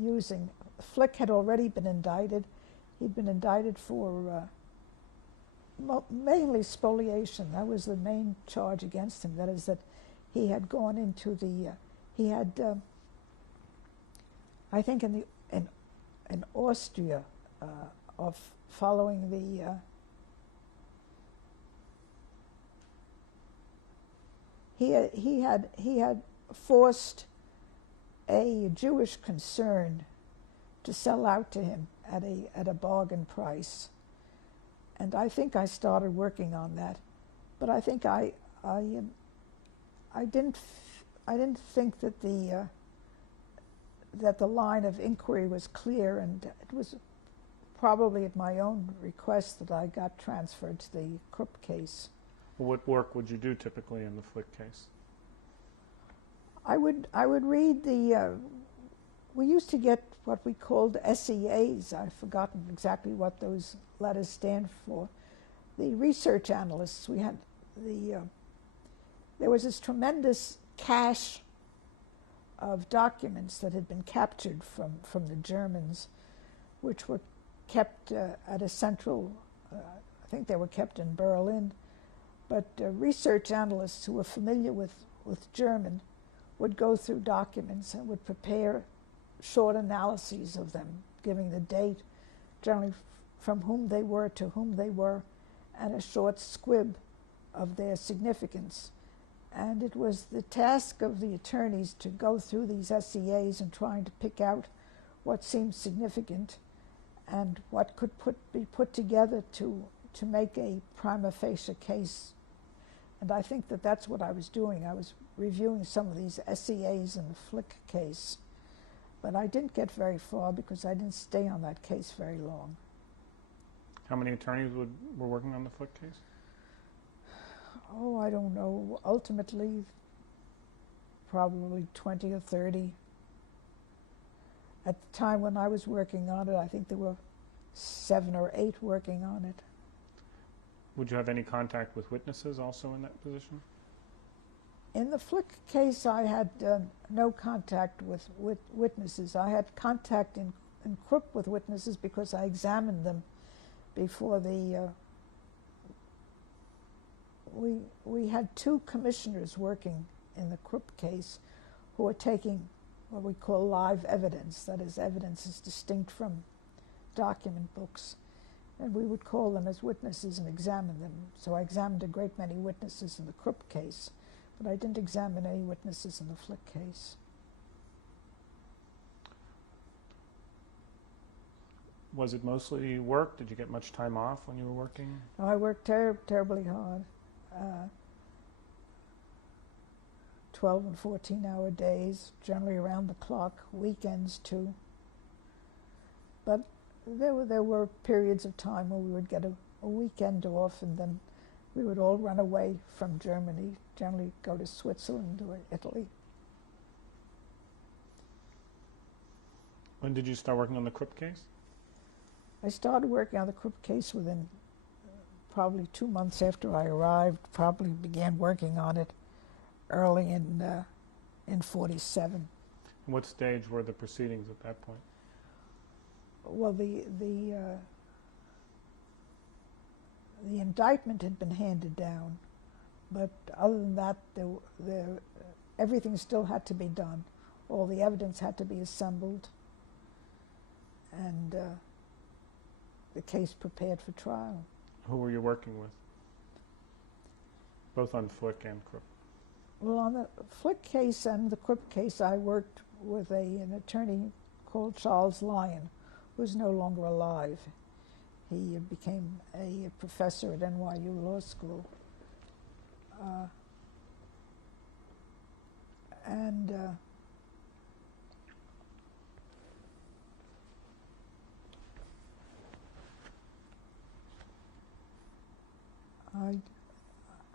using. Flick had already been indicted. He'd been indicted for mainly spoliation. That was the main charge against him. That is that he had gone into the, he had, I think in Austria, of following the, he had forced a Jewish concern to sell out to him at a bargain price, and I think I started working on that, but I think I didn't think that the line of inquiry was clear, and it was probably at my own request that I got transferred to the Krupp case. What work would you do typically in the Flick case? I would read the. We used to get what we called SEAs. I've forgotten exactly what those letters stand for. The research analysts. We had there was this tremendous cache of documents that had been captured from the Germans, which were kept at a central. I think they were kept in Berlin, but research analysts who were familiar with German would go through documents and would prepare short analyses of them, giving the date, generally from whom they were to whom they were, and a short squib of their significance. And it was the task of the attorneys to go through these SCAs and trying to pick out what seemed significant and what could be put together to make a prima facie case. And I think that that's what I was doing. I was reviewing some of these SCAs in the Flick case. But I didn't get very far because I didn't stay on that case very long. How many attorneys were working on the Flick case? Oh, I don't know. Ultimately, probably 20 or 30. At the time when I was working on it, I think there were 7 or 8 working on it. Would you have any contact with witnesses also in that position? In the Flick case, I had no contact with witnesses. I had contact in Krupp with witnesses because I examined them before the... We had 2 commissioners working in the Krupp case who were taking what we call live evidence. That is, evidence is distinct from document books. And we would call them as witnesses and examine them. So I examined a great many witnesses in the Krupp case, but I didn't examine any witnesses in the Flick case. Was it mostly work? Did you get much time off when you were working? No, I worked terribly hard. 12 and 14-hour days, generally around the clock, weekends too. But there were periods of time where we would get a weekend off, and then we would all run away from Germany, generally go to Switzerland or Italy. When did you start working on the Krupp case? I started working on the Krupp case within probably 2 months after I arrived, probably began working on it early in 47. What stage were the proceedings at that point? Well, the indictment had been handed down, but other than that, everything still had to be done. All the evidence had to be assembled, and the case prepared for trial. Who were you working with? Both on Flick and Krupp. Well, on the Flick case and the Krupp case, I worked with an attorney called Charles Lyon, who's no longer alive. He became a professor at NYU Law School.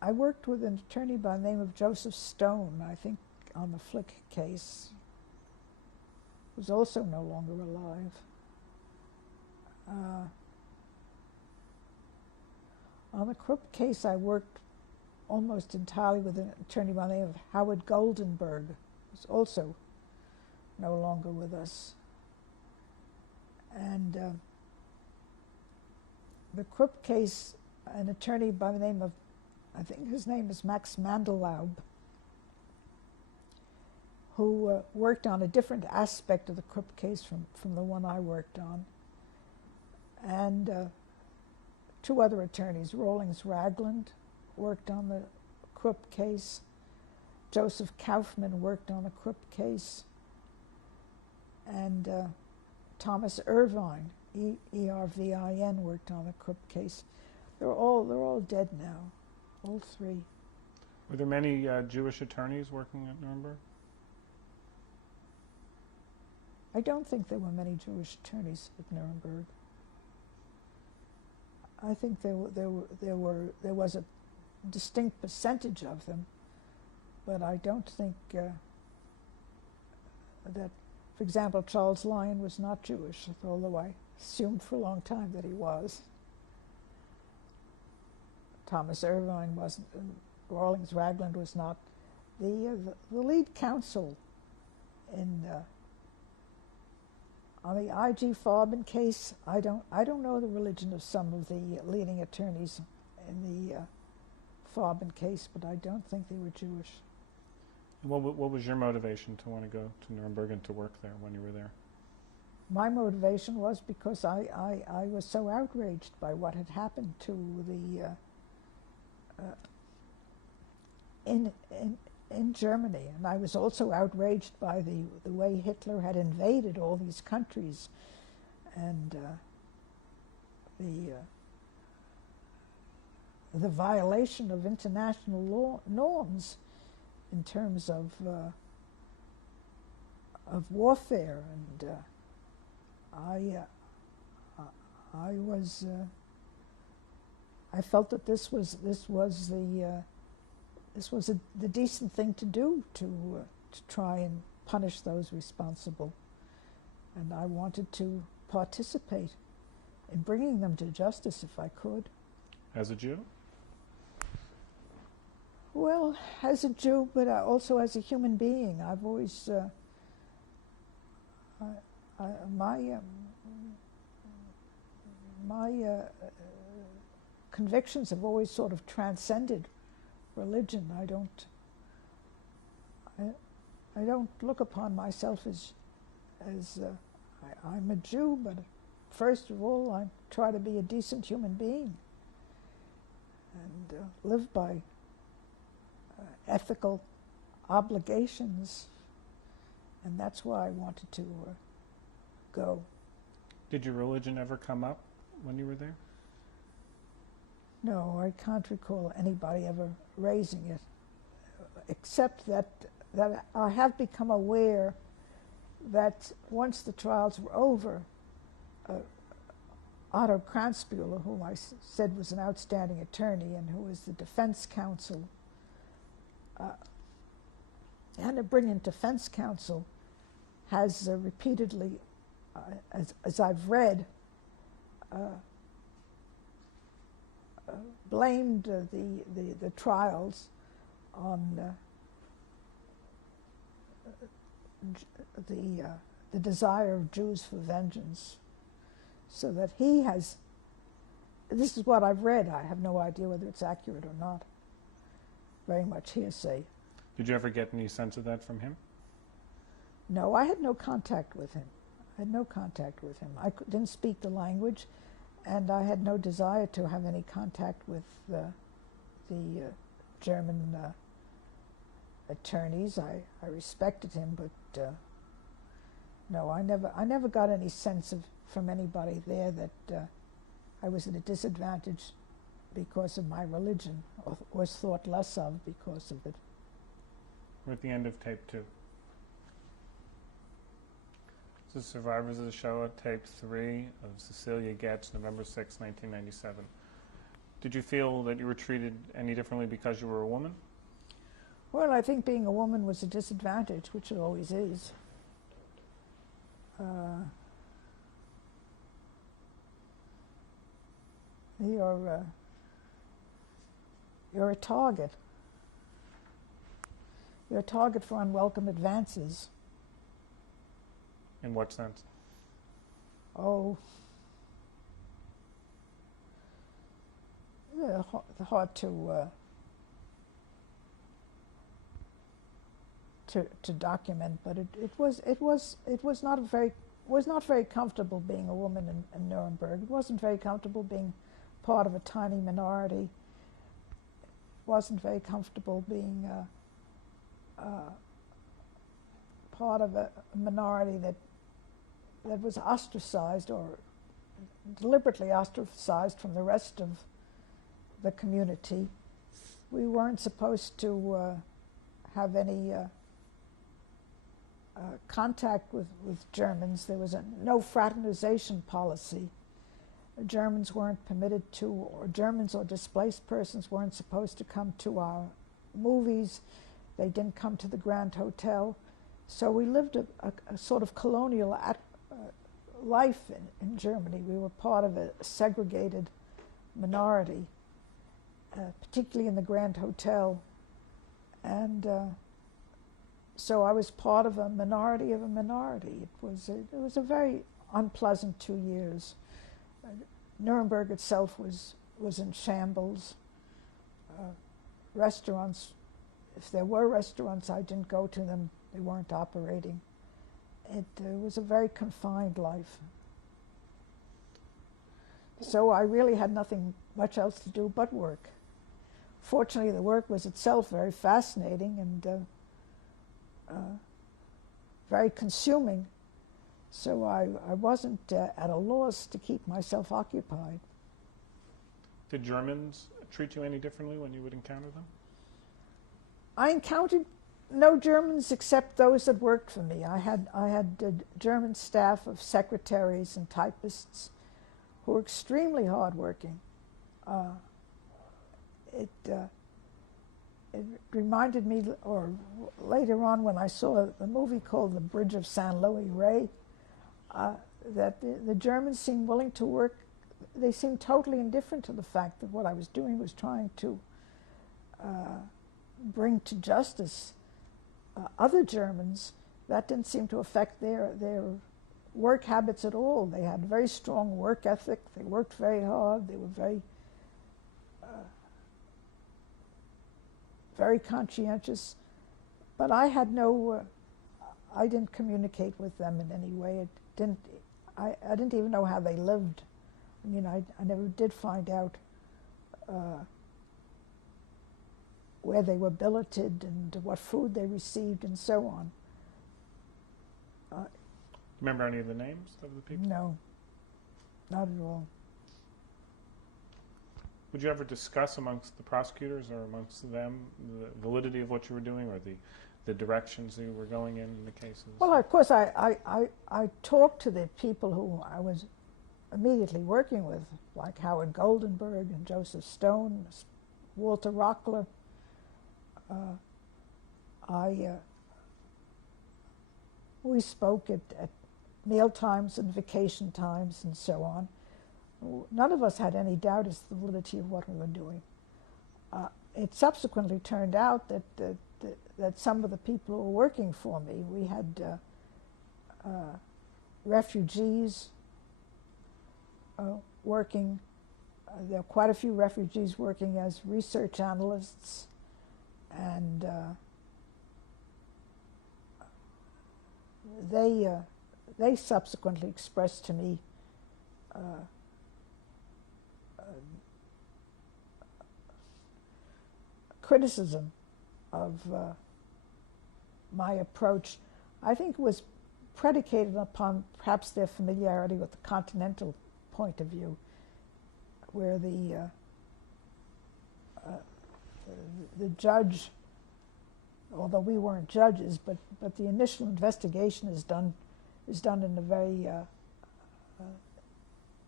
I worked with an attorney by the name of Joseph Stone, I think, on the Flick case, who's also no longer alive. On the Krupp case, I worked almost entirely with an attorney by the name of Howard Goldenberg, who's also no longer with us. And the Krupp case, an attorney by the name of, I think his name is Max Mandellaub, who worked on a different aspect of the Krupp case from the one I worked on. And 2 other attorneys, Rawlings Ragland, worked on the Krupp case. Joseph Kaufman worked on the Krupp case. And Thomas Irvine, E-R-V-I-N, worked on the Krupp case. They're all dead now, all 3. Were there many Jewish attorneys working at Nuremberg? I don't think there were many Jewish attorneys at Nuremberg. I think there was a distinct percentage of them, but I don't think that, for example, Charles Lyon was not Jewish, although I assumed for a long time that he was. Thomas Irvine wasn't, Rawlings Ragland was not. The lead counsel on the I.G. Farben case, I don't know the religion of some of the leading attorneys in the Farben case, but I don't think they were Jewish. What was your motivation to want to go to Nuremberg and to work there when you were there? My motivation was because I was so outraged by what had happened to in Germany, and I was also outraged by the way Hitler had invaded all these countries, and the violation of international norms in terms of warfare, and I felt that this was the decent thing to do, to try and punish those responsible, and I wanted to participate in bringing them to justice if I could. As a Jew? Well, as a Jew, but also as a human being. I've always my convictions have always sort of transcended religion. I don't look upon myself as I'm a Jew, but first of all, I try to be a decent human being and live by ethical obligations, and that's why I wanted to go. Did your religion ever come up when you were there? No, I can't recall anybody ever raising it, except that I have become aware that once the trials were over, Otto Kranzbühler, whom I said was an outstanding attorney and who was the defense counsel, and a brilliant defense counsel, has repeatedly, as I've read, blamed the trials on the desire of Jews for vengeance, so that he has, this is what I've read, I have no idea whether it's accurate or not, very much hearsay. Did you ever get any sense of that from him? No, I had no contact with him. I didn't speak the language, and I had no desire to have any contact with the German attorneys. I respected him, but no, I never got any sense from anybody there that I was at a disadvantage because of my religion, or was thought less of because of it. We're at the end of tape 2. This is Survivors of the Shoah, tape 3 of Cecilia Getz, November 6, 1997. Did you feel that you were treated any differently because you were a woman? Well, I think being a woman was a disadvantage, which it always is. You're a target. You're a target for unwelcome advances. In what sense? Oh, hard to document, but it was not very comfortable being a woman in Nuremberg. It wasn't very comfortable being part of a tiny minority. It wasn't very comfortable being part of a minority that was ostracized, or deliberately ostracized from the rest of the community. We weren't supposed to have any contact with Germans. There was no fraternization policy. Germans weren't permitted to, or Germans or displaced persons weren't supposed to come to our movies. They didn't come to the Grand Hotel. So we lived a sort of colonial life in Germany. We were part of a segregated minority, particularly in the Grand Hotel. And so I was part of a minority of a minority. It was a very unpleasant 2 years. Nuremberg itself was in shambles. Restaurants, if there were restaurants, I didn't go to them. They weren't operating. It was a very confined life. So I really had nothing much else to do but work. fortunately, the work was itself very fascinating and very consuming, so I wasn't at a loss to keep myself occupied. Did Germans treat you any differently when you would encounter them? I encountered no Germans except those that worked for me. I had a German staff of secretaries and typists who were extremely hardworking. It reminded me, or later on when I saw the movie called The Bridge of St. Louis Ray, that the Germans seemed willing to work. They seemed totally indifferent to the fact that what I was doing was trying to bring to justice other Germans. That didn't seem to affect their work habits at all. They had very strong work ethic. They worked very hard. They were very conscientious. But I had no. I didn't communicate with them in any way. I didn't even know how they lived. I mean, I never did find out where they were billeted and what food they received and so on. Remember any of the names of the people? No, not at all. Would you ever discuss amongst the prosecutors or amongst them the validity of what you were doing or the directions you were going in the cases? Well, of course, I talked to the people who I was immediately working with, like Howard Goldenberg and Joseph Stone, Walter Rockler. We spoke at meal times and vacation times and so on. None of us had any doubt as to the validity of what we were doing. It subsequently turned out that some of the people who were working for me, we had refugees working. There were quite a few refugees working as research analysts, and they subsequently expressed to me criticism of my approach. I think it was predicated upon perhaps their familiarity with the continental point of view, where the judge, although we weren't judges, but the initial investigation is done in a very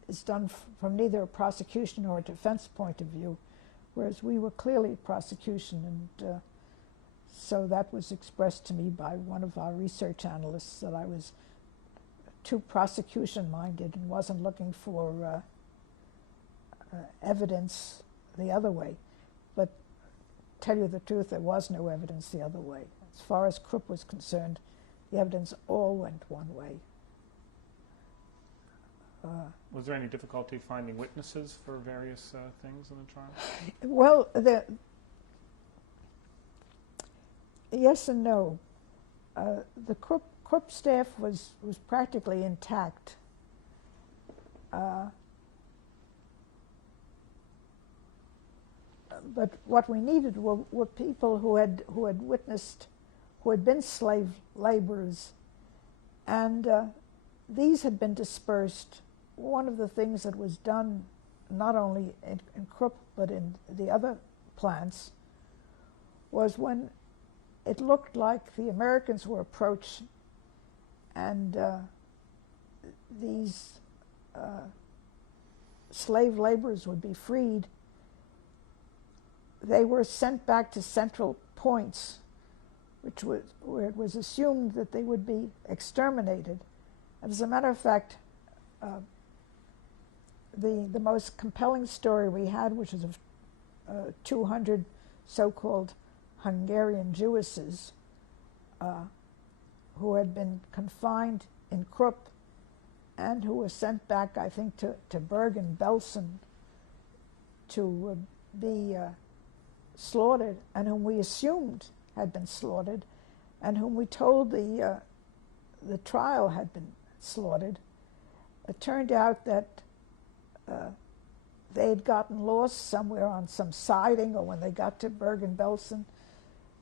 is done from neither a prosecution or a defense point of view, whereas we were clearly prosecution, and so that was expressed to me by one of our research analysts that I was too prosecution-minded and wasn't looking for evidence the other way. But tell you the truth, there was no evidence the other way. As far as Krupp was concerned, the evidence all went one way. Was there any difficulty finding witnesses for various things in the trial? Well, yes and no. The Krupp staff was practically intact. But what we needed were people who had witnessed, who had been slave laborers, and these had been dispersed. One of the things that was done, not only in Krupp but in the other plants, was when it looked like the Americans were approached and these slave laborers would be freed, they were sent back to central points, where it was assumed that they would be exterminated. And as a matter of fact, the most compelling story we had, which was of 200 so-called Hungarian Jewesses who had been confined in Krupp and who were sent back, I think, to Bergen-Belsen to be slaughtered, and whom we assumed had been slaughtered, and whom we told the trial had been slaughtered. It turned out that they had gotten lost somewhere on some siding, or when they got to Bergen-Belsen,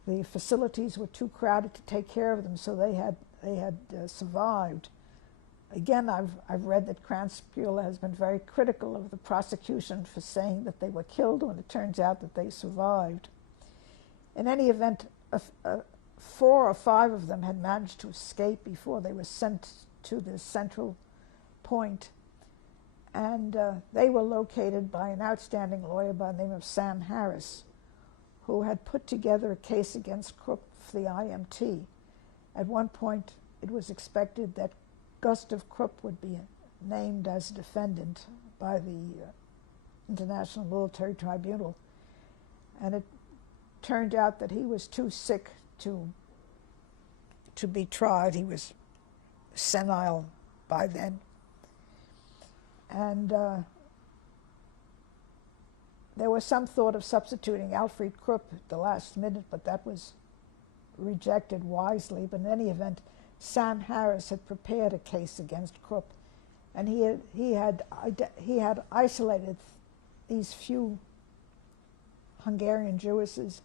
the facilities were too crowded to take care of them, so they had survived. Again, I've read that Kranzbühler has been very critical of the prosecution for saying that they were killed when it turns out that they survived. In any event, 4 or 5 of them had managed to escape before they were sent to the central point. And they were located by an outstanding lawyer by the name of Sam Harris, who had put together a case against Krupp for the IMT. At one point, it was expected that Gustav Krupp would be named as a defendant by the International Military Tribunal. And it turned out that he was too sick to be tried. He was senile by then. And there was some thought of substituting Alfred Krupp at the last minute, but that was rejected wisely. But in any event, Sam Harris had prepared a case against Krupp, and he had isolated these few Hungarian Jewesses,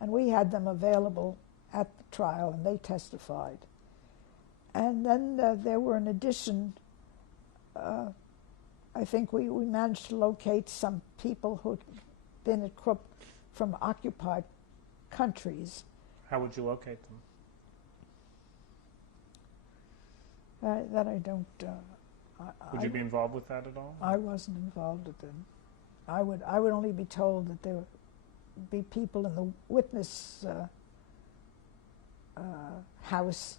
and we had them available at the trial, and they testified. And then there were, in addition, I think we managed to locate some people who'd been at Krupp from occupied countries. How would you locate them? That I don't. Would you be involved with that at all? I wasn't involved with them. I would only be told that there would be people in the witness house,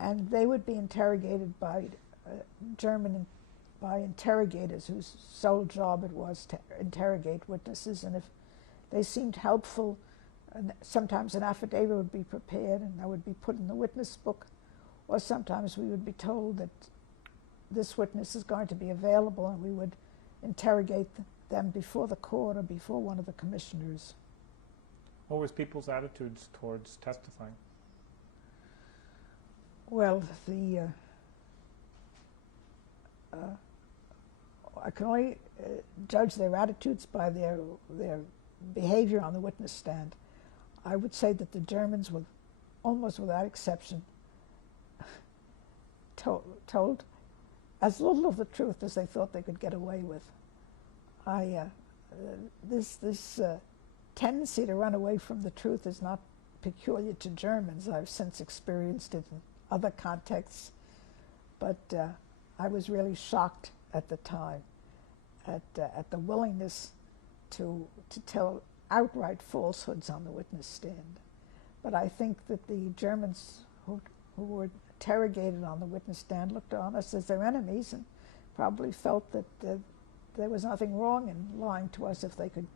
and they would be interrogated by by interrogators whose sole job it was to interrogate witnesses, and if they seemed helpful, sometimes an affidavit would be prepared and that would be put in the witness book, or sometimes we would be told that this witness is going to be available, and we would interrogate them before the court or before one of the commissioners. What was people's attitudes towards testifying? Well, I can only judge their attitudes by their behavior on the witness stand. I would say that the Germans were, almost without exception, told as little of the truth as they thought they could get away with. This tendency to run away from the truth is not peculiar to Germans. I've since experienced it in other contexts, but I was really shocked at the time at the willingness to tell outright falsehoods on the witness stand. But I think that the Germans who were interrogated on the witness stand looked on us as their enemies and probably felt that there was nothing wrong in lying to us if they could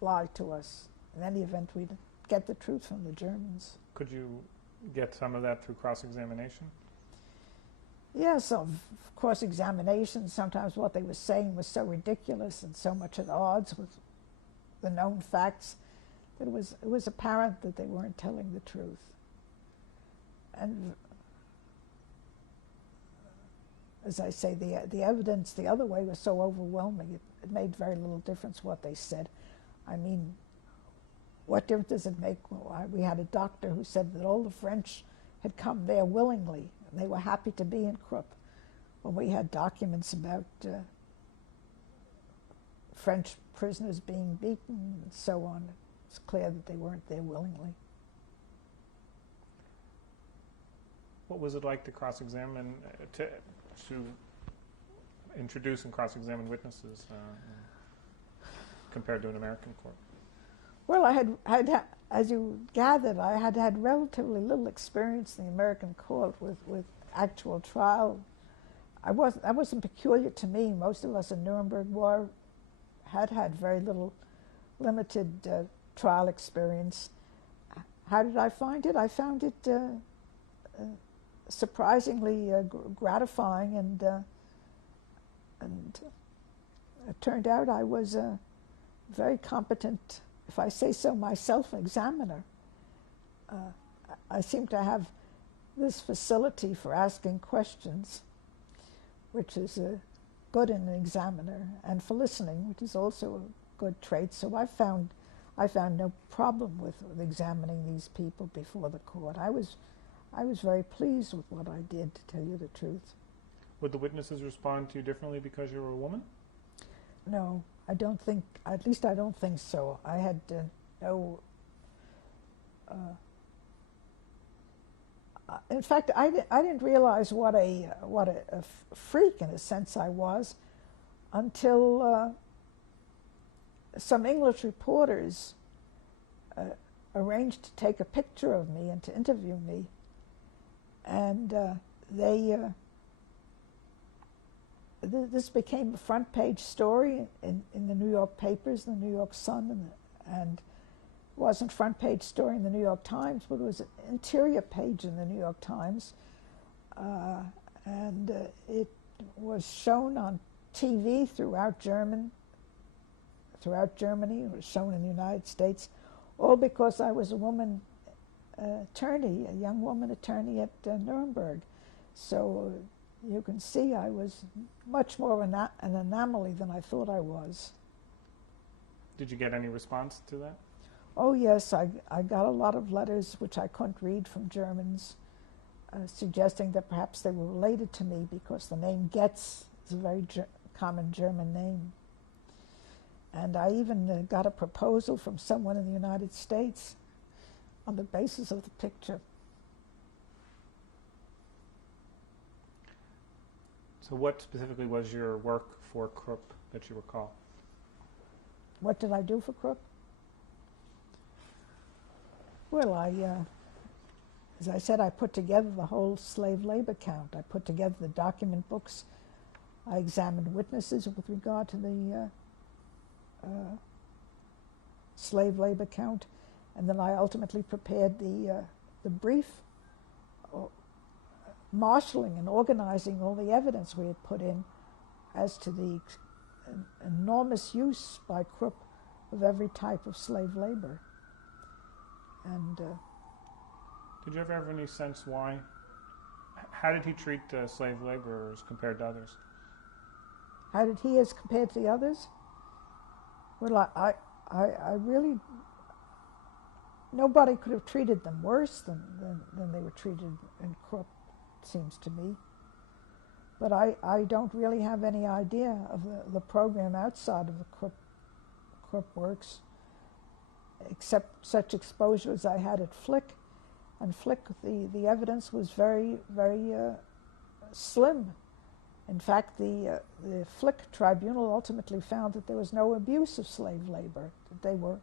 lie to us. In any event, we'd get the truth from the Germans. Could you get some of that through cross-examination? Yes, of cross-examination. Sometimes what they were saying was so ridiculous and so much at odds with the known facts that it was apparent that they weren't telling the truth. And as I say, the evidence the other way was so overwhelming, it made very little difference what they said. I mean, what difference does it make? Well, we had a doctor who said that all the French had come there willingly, and they were happy to be in Krupp. When we had documents about French prisoners being beaten and so on, it's clear that they weren't there willingly. What was it like to cross-examine, to introduce and cross-examine witnesses compared to an American court? Well, I had, as you gathered, I had relatively little experience in the American court with actual trial. That wasn't peculiar to me. Most of us in Nuremberg War had very little, limited trial experience. How did I find it? I found it surprisingly gratifying, and it turned out I was a very competent, if I say so myself, examiner. I seem to have this facility for asking questions, which is good in an examiner, and for listening, which is also a good trait. So I found no problem with examining these people before the court. I was very pleased with what I did, to tell you the truth. Would the witnesses respond to you differently because you were a woman? No, I don't think. At least I don't think so. I had no. In fact, I didn't realize what a freak, in a sense, I was, until some English reporters arranged to take a picture of me and to interview me, and this became a front page story in the New York papers, the New York Sun, and wasn't front page story in the New York Times, but it was an interior page in the New York Times, and it was shown on TV throughout Germany. It was shown in the United States, all because I was a woman attorney, a young woman attorney at Nuremberg. So you can see I was much more an anomaly than I thought I was. Did you get any response to that? Oh yes, I got a lot of letters which I couldn't read from Germans, suggesting that perhaps they were related to me because the name Goetz is a very common German name. And I even got a proposal from someone in the United States on the basis of the picture. So what specifically was your work for Krupp that you recall? What did I do for Krupp? Well, as I said, I put together the whole slave labor count. I put together the document books. I examined witnesses with regard to the slave labor count, and then I ultimately prepared the brief, marshaling and organizing all the evidence we had put in as to the enormous use by Krupp of every type of slave labor. And did you ever have any sense why? How did he treat slave laborers compared to others? How did he as compared to the others? Well, I really, nobody could have treated them worse than they were treated in Krupp, it seems to me. But I don't really have any idea of the program outside of the Krupp works, except such exposure as I had at Flick. And Flick, the evidence was very, very slim. In fact, the Flick tribunal ultimately found that there was no abuse of slave labor, that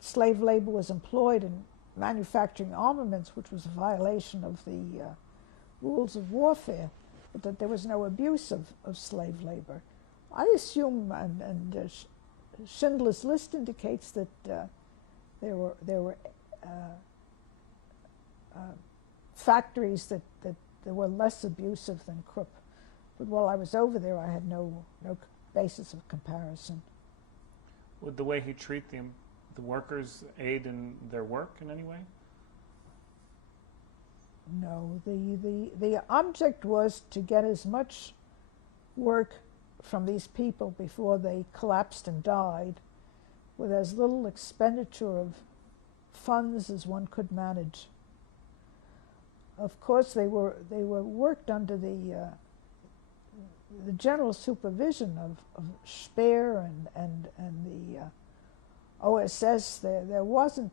slave labor was employed in manufacturing armaments, which was a violation of the rules of warfare, but that there was no abuse of slave labor. I assume, and Schindler's List indicates that there were factories that were less abusive than Krupp. But while I was over there, I had no basis of comparison. Would the way he treat the workers aid in their work in any way? No, the object was to get as much work from these people before they collapsed and died with as little expenditure of funds as one could manage. Of course, they were worked under the general supervision of Speer and the OSS. There wasn't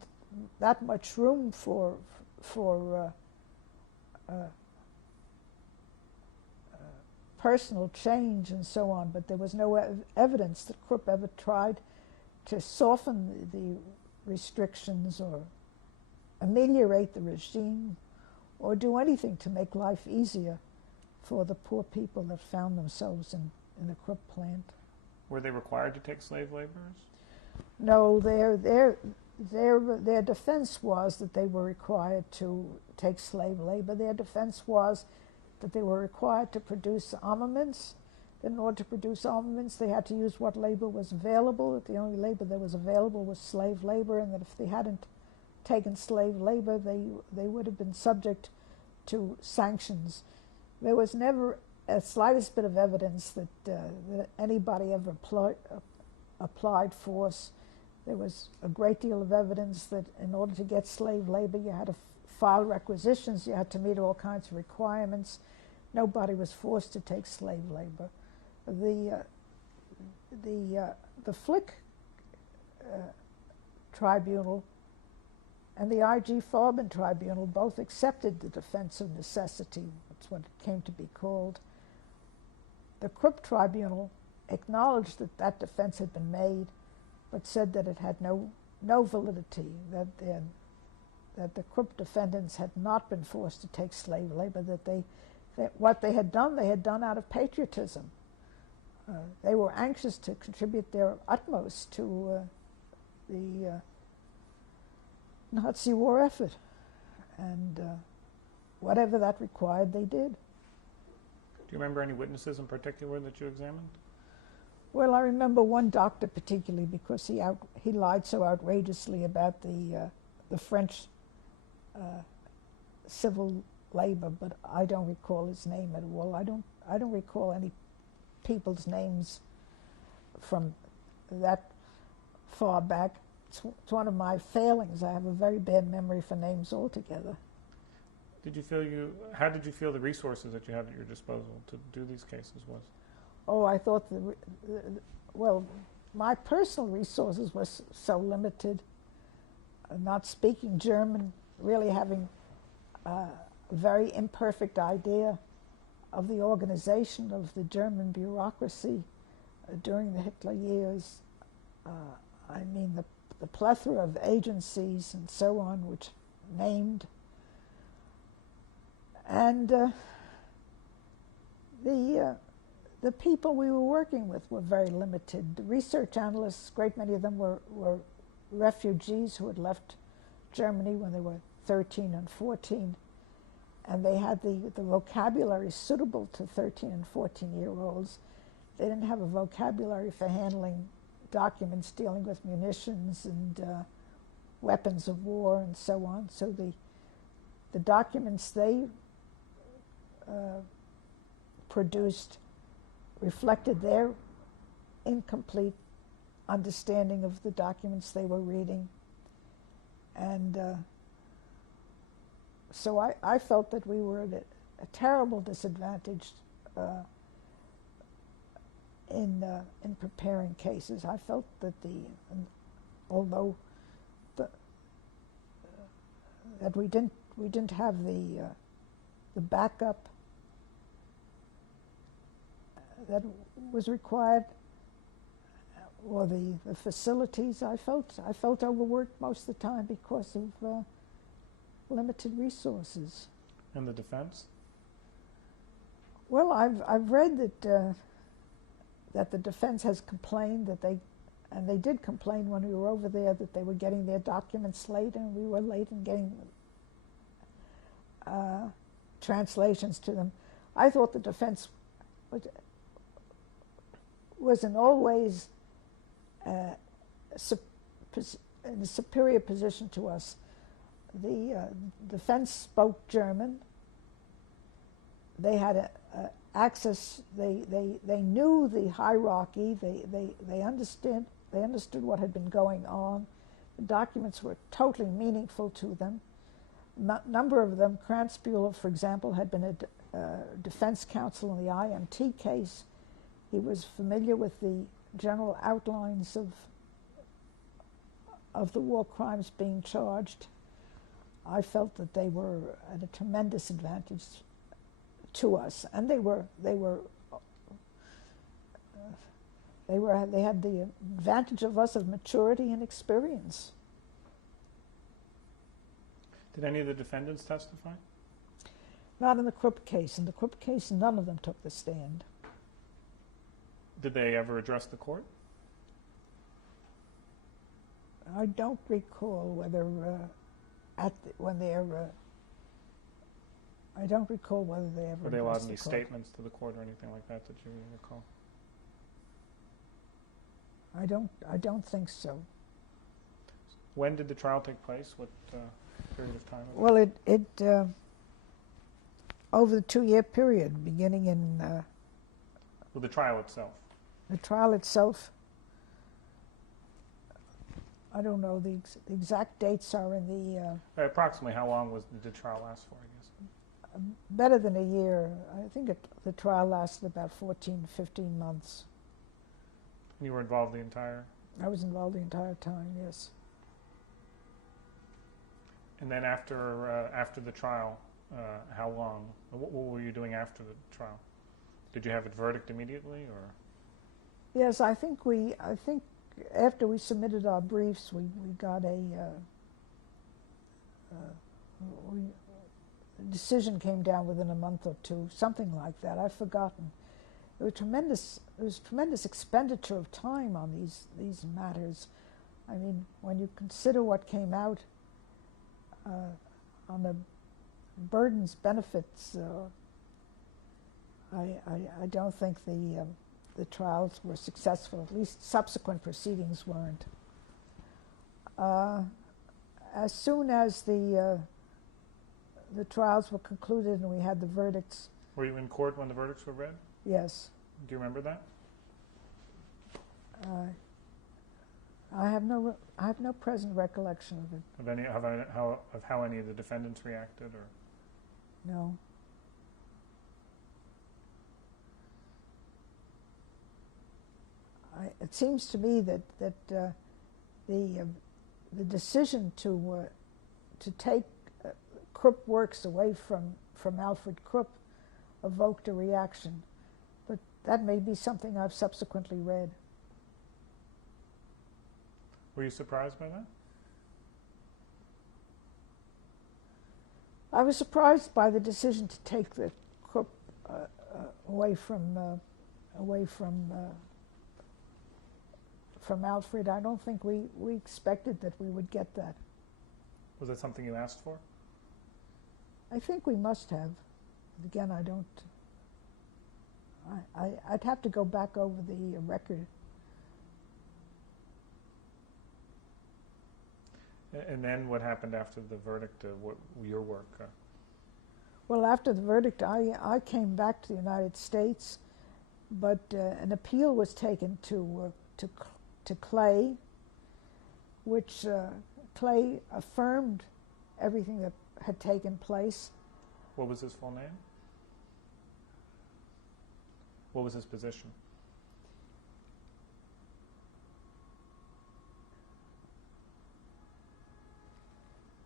that much room for personal change and so on, but there was no evidence that Krupp ever tried to soften the restrictions or ameliorate the regime or do anything to make life easier for the poor people that found themselves in the Krupp plant. Were they required to take slave laborers? No, their defense was that they were required to take slave labor. Their defense was that they were required to produce armaments. In order to produce armaments, they had to use what labor was available, that the only labor that was available was slave labor, and that if they hadn't taken slave labor, they would have been subject to sanctions. There was never slightest bit of evidence that anybody ever applied force. There was a great deal of evidence that in order to get slave labor, you had to file requisitions, you had to meet all kinds of requirements. Nobody was forced to take slave labor. The Flick Tribunal and the I.G. Farben Tribunal both accepted the defense of necessity. That's what it came to be called. The Krupp Tribunal acknowledged that that defense had been made, but said that it had no validity, that the Krupp defendants had not been forced to take slave labor, that what they had done out of patriotism. They were anxious to contribute their utmost to the Nazi war effort, and whatever that required, they did. Do you remember any witnesses in particular that you examined? Well, I remember one doctor particularly because he lied so outrageously about the French civil labor, but I don't recall his name at all. I don't recall any people's names from that far back. It's one of my failings. I have a very bad memory for names altogether. How did you feel the resources that you had at your disposal to do these cases was? Oh, I thought well, my personal resources were so limited. Not speaking German, really having a very imperfect idea of the organization of the German bureaucracy during the Hitler years. I mean, the plethora of agencies and so on, which named, and the people we were working with were very limited. The research analysts, a great many of them were refugees who had left Germany when they were 13 and 14, and they had the vocabulary suitable to 13 and 14-year-olds. They didn't have a vocabulary for handling documents dealing with munitions and weapons of war and so on. So the documents they produced reflected their incomplete understanding of the documents they were reading. And so I felt that we were at a terrible disadvantage in preparing cases. I felt that although that we didn't have the backup that was required, or the facilities, I felt overworked most of the time because of limited resources. And the defense? Well, I've read that the defense has complained and they did complain when we were over there that they were getting their documents late, and we were late in getting translations to them. I thought the defense was in all ways in a superior position to us. The defense spoke German. They had access. They knew the hierarchy. They understood what had been going on. The documents were totally meaningful to them. Number of them, Kranzbühler, for example, had been a defense counsel in the IMT case. He was familiar with the general outlines of the war crimes being charged. I felt that they were at a tremendous advantage to us, and they had the advantage of us of maturity and experience. Did any of the defendants testify? Not in the Krupp case. In the Krupp case, none of them took the stand. Did they ever address the court? I don't recall whether I don't recall whether they ever. Were they allowed addressed any the court. statements to the court or anything like that you recall? I don't think so. When did the trial take place? What period of time? Well, over the 2-year period, beginning in Well, the trial itself. the trial itself. I don't know, the exact dates are in the Approximately how long did the trial last for, I guess? better than a year. I think the trial lasted about 14, 15 months. You were involved the entire... I was involved the entire time, yes. And then after the trial, how long? What were you doing after the trial? Did you have a verdict immediately, or? Yes, I think after we submitted our briefs, we got a decision came down within a month or two, something like that. I've forgotten. It was tremendous expenditure of time on these matters. I mean, when you consider what came out on the burdens, benefits, I don't think the trials were successful. At least subsequent proceedings weren't. As soon as the trials were concluded and we had the verdicts. Were you in court when the verdicts were read? Yes. Do you remember that? I have no present recollection of it. Of how any of the defendants reacted, or? No. It seems to me that the decision to take Krupp Works away from Alfred Krupp evoked a reaction, but that may be something I've subsequently read. Were you surprised by that? I was surprised by the decision to take the Krupp away from Alfred. I don't think we expected that we would get that. Was that something you asked for? I think we must have. Again, I don't. I'd have to go back over the record. And then what happened after the verdict? Your work? Well, after the verdict, I came back to the United States, but an appeal was taken to Clay, which Clay affirmed everything that had taken place. What was his full name? What was his position?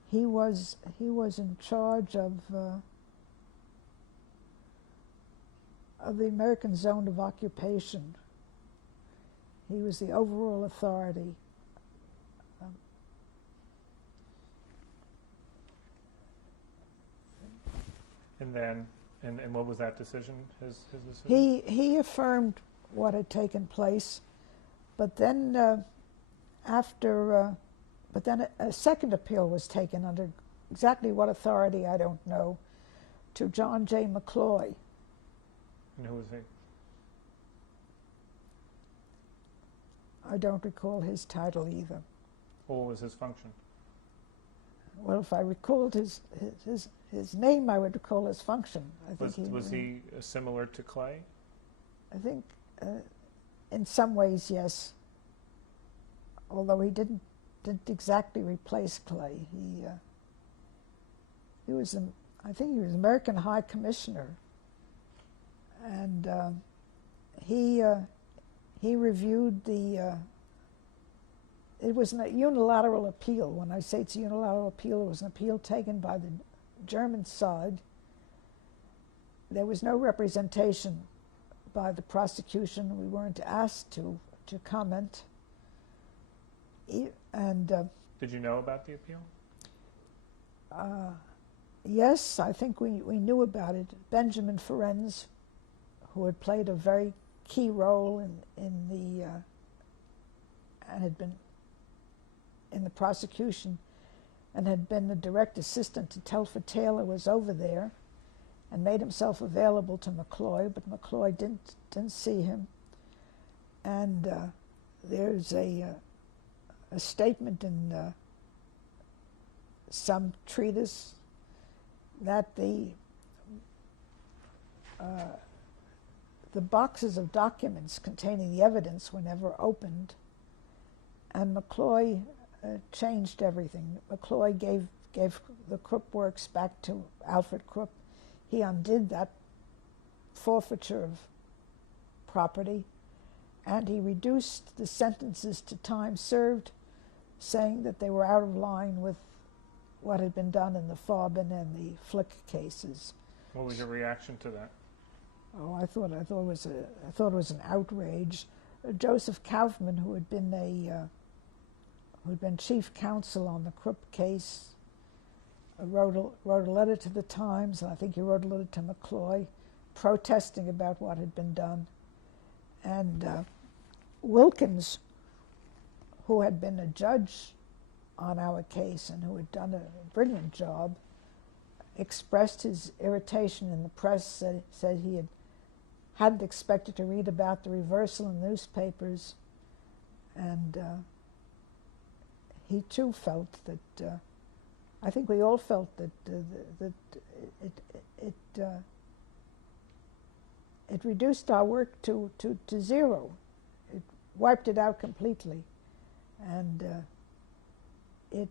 He was in charge of the American Zone of Occupation. He was the overall authority. And then, and what was that decision? His decision? He affirmed what had taken place, but then but then a second appeal was taken under exactly what authority I don't know, to John J. McCloy. And who was he? I don't recall his title either. What was his function? Well, if I recalled his name, I would recall his function. Was he similar to Clay? I think, in some ways, yes. Although he didn't exactly replace Clay. He was, I think, he was American High Commissioner, and he reviewed the. It was a unilateral appeal. When I say it's a unilateral appeal, it was an appeal taken by the German side. There was no representation by the prosecution. We weren't asked to comment. And did you know about the appeal? Yes, I think we knew about it. Benjamin Ferencz, who had played a very key role in the and had been in the prosecution and had been the direct assistant to Telford Taylor, was over there and made himself available to McCloy, but McCloy didn't see him. And there's a statement in some treatise that the the boxes of documents containing the evidence were never opened, and McCloy changed everything. McCloy gave the Krupp works back to Alfred Krupp. He undid that forfeiture of property, and he reduced the sentences to time served, saying that they were out of line with what had been done in the Farben and the Flick cases. What was your reaction to that? Oh, I thought it was an outrage. Joseph Kaufman, who had been chief counsel on the Krupp case, wrote a letter to the Times, and I think he wrote a letter to McCloy, protesting about what had been done. And Wilkins, who had been a judge on our case and who had done a brilliant job, expressed his irritation in the press, said he hadn't expected to read about the reversal in newspapers, and he too felt that, I think we all felt that it reduced our work to zero. It wiped it out completely, and it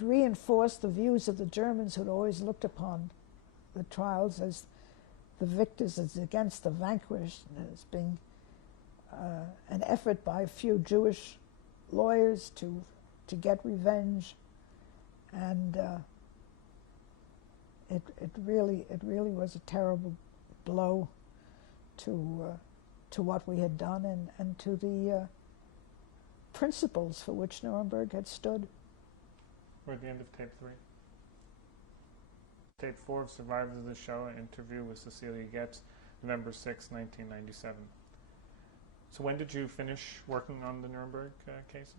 reinforced the views of the Germans who'd always looked upon the trials as the victors as against the vanquished, as being an effort by a few Jewish lawyers to get revenge, and it really was a terrible blow to what we had done and to the principles for which Nuremberg had stood. We're at the end of tape 3. Tape 4 of Survivors of the Shoah, an interview with Cecilia Getz, November 6, 1997. So when did you finish working on the Nuremberg cases?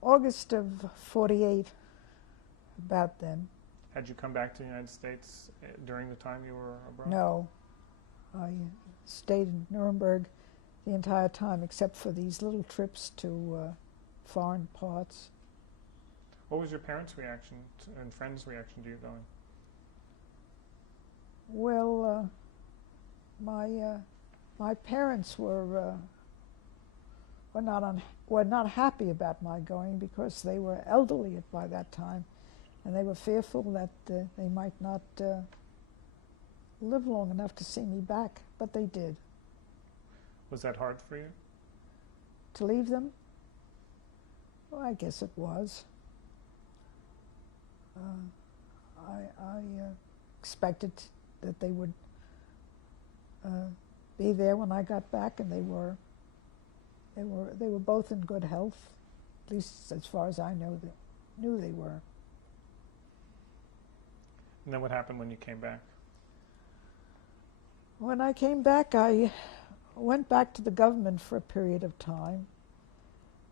August of 48, about then. Had you come back to the United States during the time you were abroad? No. I stayed in Nuremberg the entire time except for these little trips to foreign parts. What was your parents' reaction and friends' reaction to you going? Well, my parents were not happy about my going because they were elderly by that time, and they were fearful that they might not live long enough to see me back, but they did. Was that hard for you? To leave them? Well, I guess it was. I expected that they would be there when I got back, and they were both in good health, at least as far as I knew they were. And then what happened when you came back? When I came back, I went back to the government for a period of time,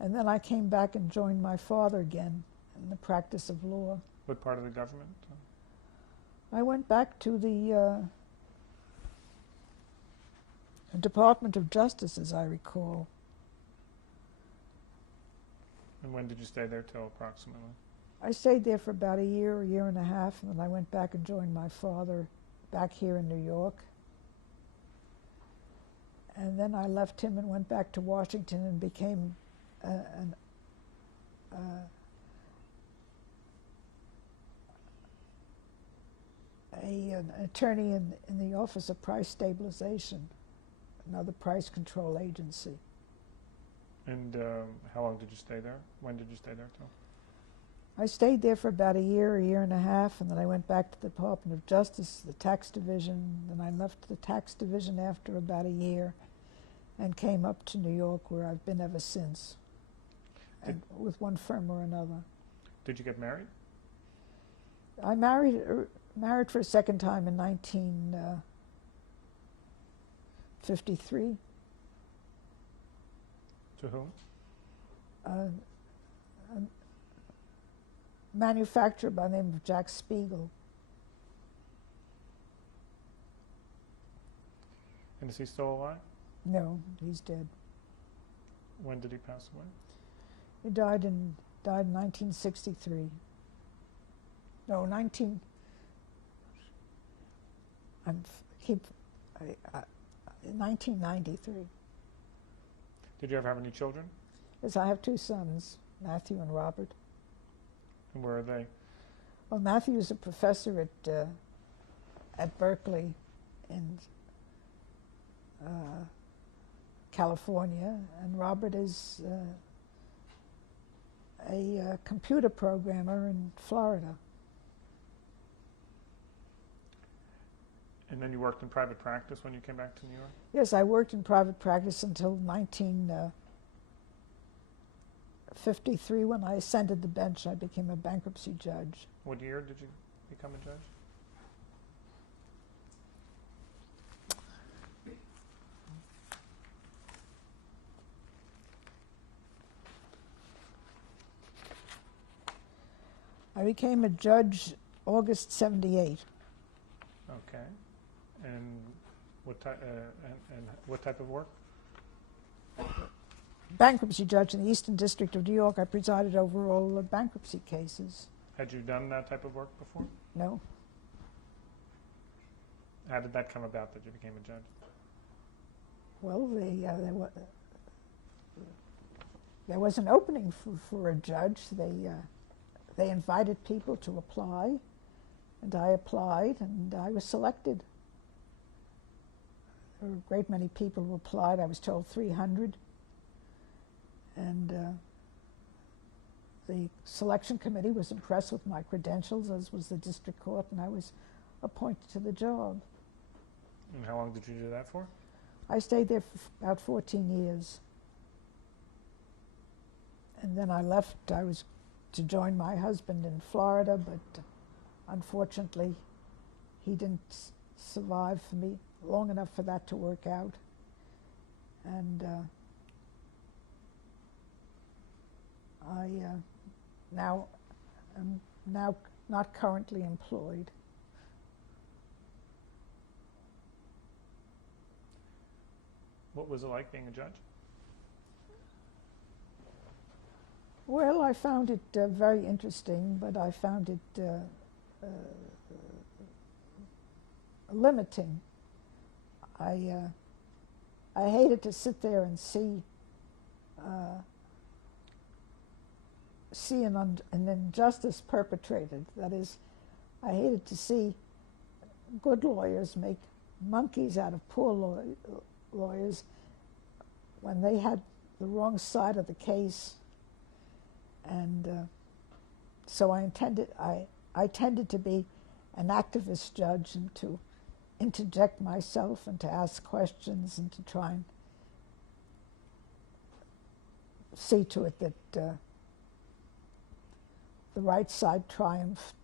and then I came back and joined my father again in the practice of law. What part of the government? I went back to the Department of Justice, as I recall. And when did you stay there till approximately? I stayed there for about a year and a half, and then I went back and joined my father back here in New York. And then I left him and went back to Washington and became an attorney in the Office of Price Stabilization, another price control agency. And how long did you stay there? When did you stay there till? I stayed there for about a year and a half, and then I went back to the Department of Justice, the tax division. Then I left the tax division after about a year and came up to New York, where I've been ever since, and with one firm or another. Did you get married? I married for a second time in 1953. To whom? A manufacturer by the name of Jack Spiegel. And is he still alive? No, he's dead. When did he pass away? He died in 1963. No, I'm keep in 1993. Did you ever have any children? Yes, I have two sons, Matthew and Robert. And where are they? Well, Matthew is a professor at Berkeley in California, and Robert is a computer programmer in Florida. And then you worked in private practice when you came back to New York? Yes, I worked in private practice until 1953 when I ascended the bench. I became a bankruptcy judge. What year did you become a judge? I became a judge August 78. Okay. And what type of work? Bankruptcy judge in the Eastern District of New York. I presided over all the bankruptcy cases. Had you done that type of work before? No. How did that come about that you became a judge? Well, there was an opening for a judge. They invited people to apply, and I applied, and I was selected. There were a great many people who applied. I was told 300. And the selection committee was impressed with my credentials, as was the district court, and I was appointed to the job. And how long did you do that for? I stayed there for about 14 years. And then I left. I was to join my husband in Florida, but unfortunately, he didn't survive for me long enough for that to work out. And I now am not currently employed. What was it like being a judge? Well, I found it very interesting, but I found it limiting. I hated to sit there and see an injustice perpetrated. That is, I hated to see good lawyers make monkeys out of poor lawyers when they had the wrong side of the case. And so I tended to be an activist judge and to interject myself and to ask questions and to try and see to it that the right side triumphed.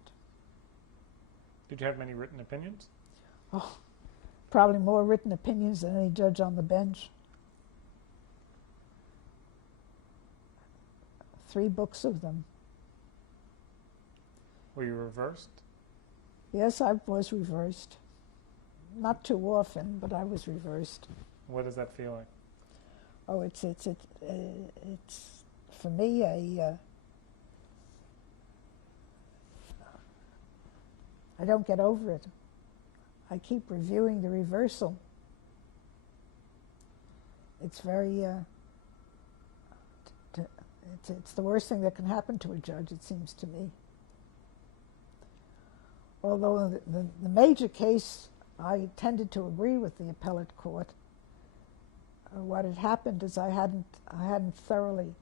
Did you have many written opinions? Oh, probably more written opinions than any judge on the bench. 3 books of them. Were you reversed? Yes, I was reversed. Not too often, but I was reversed. What does that feel like? Oh, it's for me I don't get over it. I keep reviewing the reversal. It's very it's the worst thing that can happen to a judge, it seems to me. Although the major case, I tended to agree with the appellate court. What had happened is I hadn't thoroughly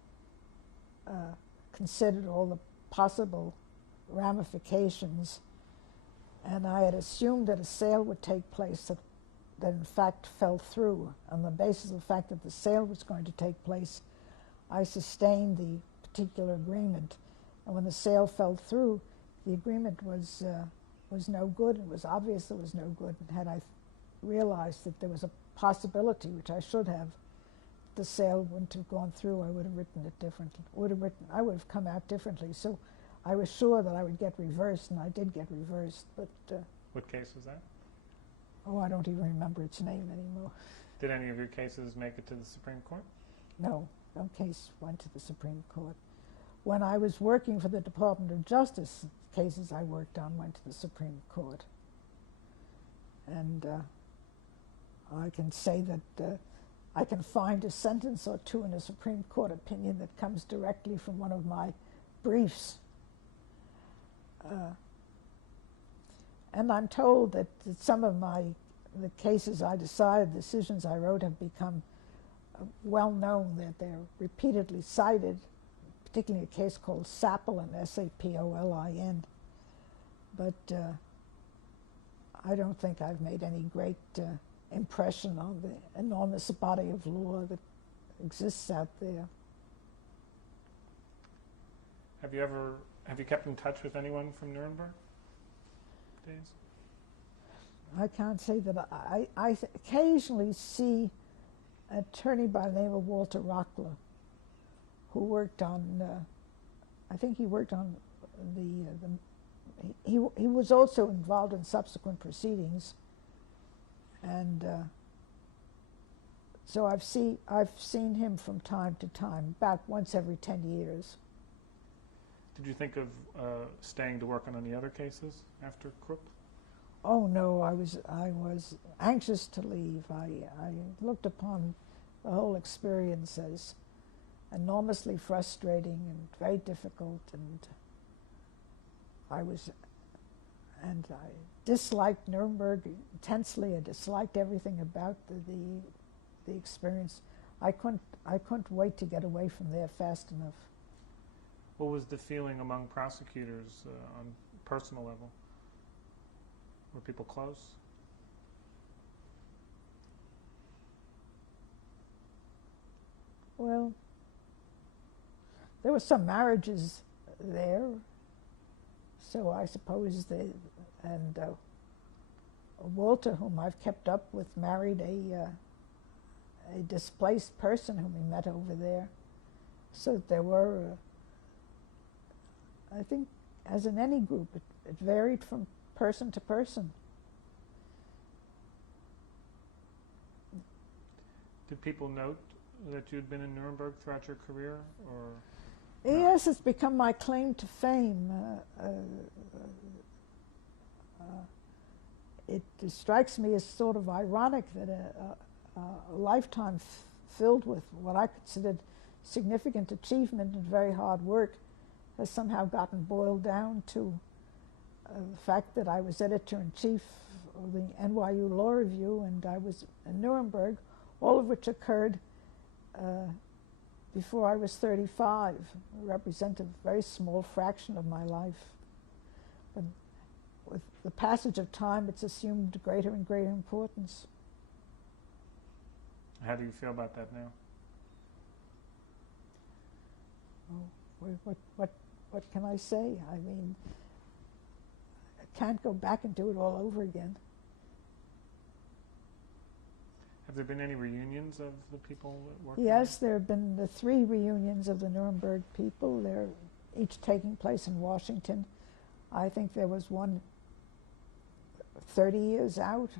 considered all the possible ramifications, and I had assumed that a sale would take place that in fact fell through. On the basis of the fact that the sale was going to take place, I sustained the particular agreement, and when the sale fell through, the agreement was no good. It was obvious it was no good, and had I realized that there was a possibility, which I should have, the sale wouldn't have gone through, I would have written it differently. I would have come out differently. So I was sure that I would get reversed, and I did get reversed. But what case was that? Oh, I don't even remember its name anymore. Did any of your cases make it to the Supreme Court? No case went to the Supreme Court. When I was working for the Department of Justice, cases I worked on went to the Supreme Court. And I can say that I can find a sentence or two in a Supreme Court opinion that comes directly from one of my briefs. And I'm told that some of the cases I decided, decisions I wrote, have become well known, that they're repeatedly cited, particularly a case called Sapolin, S-A-P-O-L-I-N. But I don't think I've made any great impression on the enormous body of law that exists out there. Have you kept in touch with anyone from Nuremberg days? I can't say that. I occasionally see an attorney by the name of Walter Rockler, who worked on, I think he worked on he was also involved in subsequent proceedings, and so I've seen him from time to time, about once every 10 years. Did you think of staying to work on any other cases after Krupp? Oh no, I was anxious to leave. I looked upon the whole experience as enormously frustrating and very difficult, and I disliked Nuremberg intensely. I disliked everything about the experience. I couldn't wait to get away from there fast enough. What was the feeling among prosecutors on a personal level? Were people close? Well, there were some marriages there, so I suppose Walter, whom I've kept up with, married a displaced person whom he met over there. So there were, I think, as in any group, it varied from person to person. Did people note that you'd been in Nuremberg throughout your career, or? Yes, it's become my claim to fame. It strikes me as sort of ironic that a lifetime filled with what I considered significant achievement and very hard work has somehow gotten boiled down to the fact that I was editor-in-chief of the NYU Law Review, and I was in Nuremberg, all of which occurred before I was 35, represent a very small fraction of my life. But with the passage of time, it's assumed greater and greater importance. How do you feel about that now? Oh, what can I say? I mean, I can't go back and do it all over again. Have there been any reunions of the people that worked? Yes, there have been the 3 reunions of the Nuremberg people. They're each taking place in Washington. I think there was one 30 years out,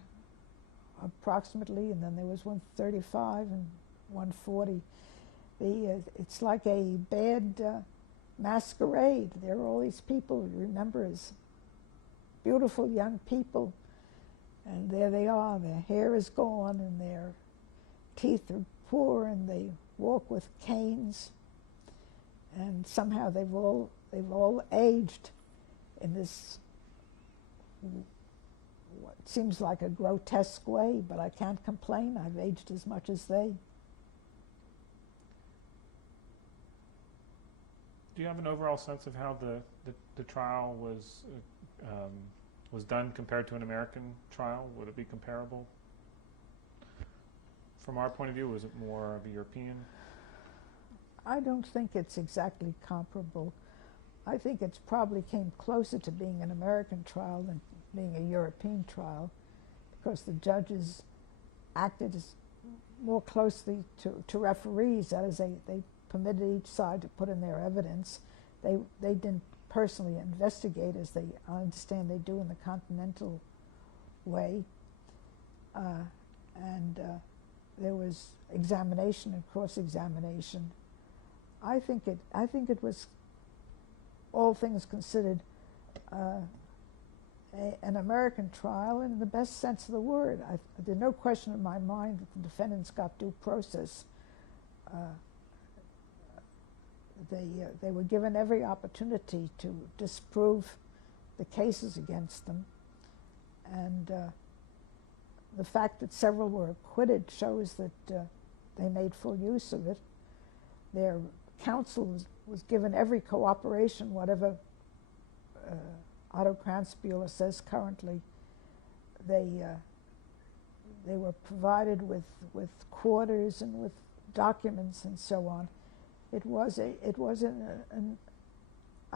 approximately, and then there was one 35 and one 40. It's like a bad masquerade. There are all these people you remember as beautiful young people, and there they are. Their hair is gone, and their teeth are poor, and they walk with canes, and somehow they've all aged in this what seems like a grotesque way, but I can't complain. I've aged as much as they. Do you have an overall sense of how the trial was done compared to an American trial? Would it be comparable? From our point of view, was it more of a European? I don't think it's exactly comparable. I think it's probably came closer to being an American trial than being a European trial, because the judges acted as more closely to referees. That is, they permitted each side to put in their evidence. They didn't personally investigate, as I understand they do in the continental way, and there was examination and cross-examination. I think it was, all things considered, an American trial in the best sense of the word. There's no question in my mind that the defendants got due process. They were given every opportunity to disprove the cases against them, and the fact that several were acquitted shows that they made full use of it. Their counsel was given every cooperation, whatever Otto Kranzbühler says currently. They were provided with quarters and with documents and so on. I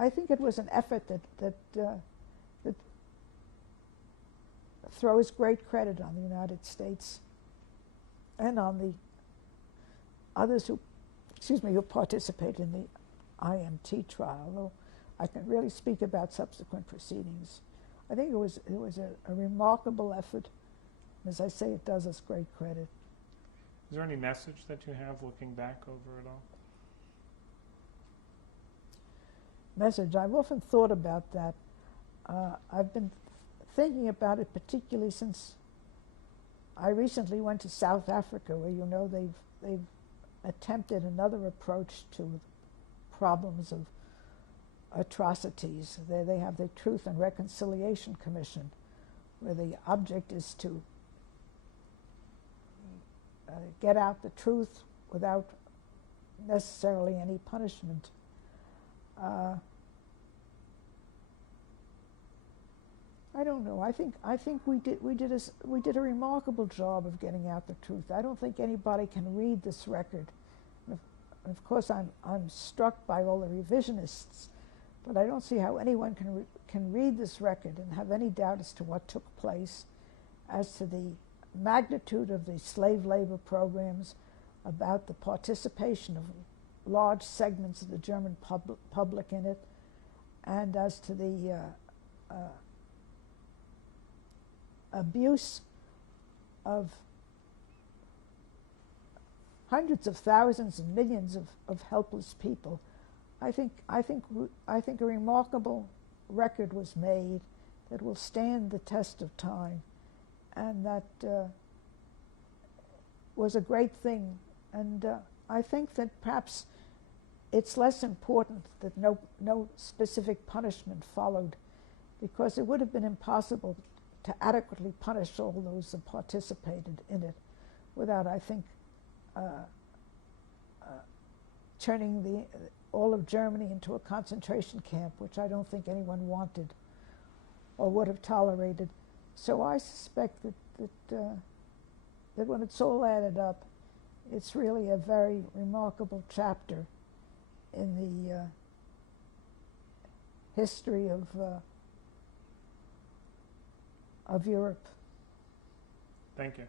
think it was an effort that throws great credit on the United States and on the others who participated in the IMT trial. Though I can really speak about subsequent proceedings. I think it was a remarkable effort. As I say, it does us great credit. Is there any message that you have looking back over it all? Message. I've often thought about that. I've been thinking about it particularly since I recently went to South Africa, where they've attempted another approach to problems of atrocities. They have the Truth and Reconciliation Commission, where the object is to get out the truth without necessarily any punishment. I don't know. I think we did a remarkable job of getting out the truth. I don't think anybody can read this record. Of course, I'm struck by all the revisionists, but I don't see how anyone can read this record and have any doubt as to what took place, as to the magnitude of the slave labor programs, about the participation of large segments of the German public in it, and as to the abuse of hundreds of thousands and millions of helpless people. I think a remarkable record was made that will stand the test of time, and that was a great thing. And I think that perhaps it's less important that no specific punishment followed, because it would have been impossible to adequately punish all those that participated in it without, I think, turning all of Germany into a concentration camp, which I don't think anyone wanted or would have tolerated. So I suspect that when it's all added up, it's really a very remarkable chapter in the history of Europe. Thank you.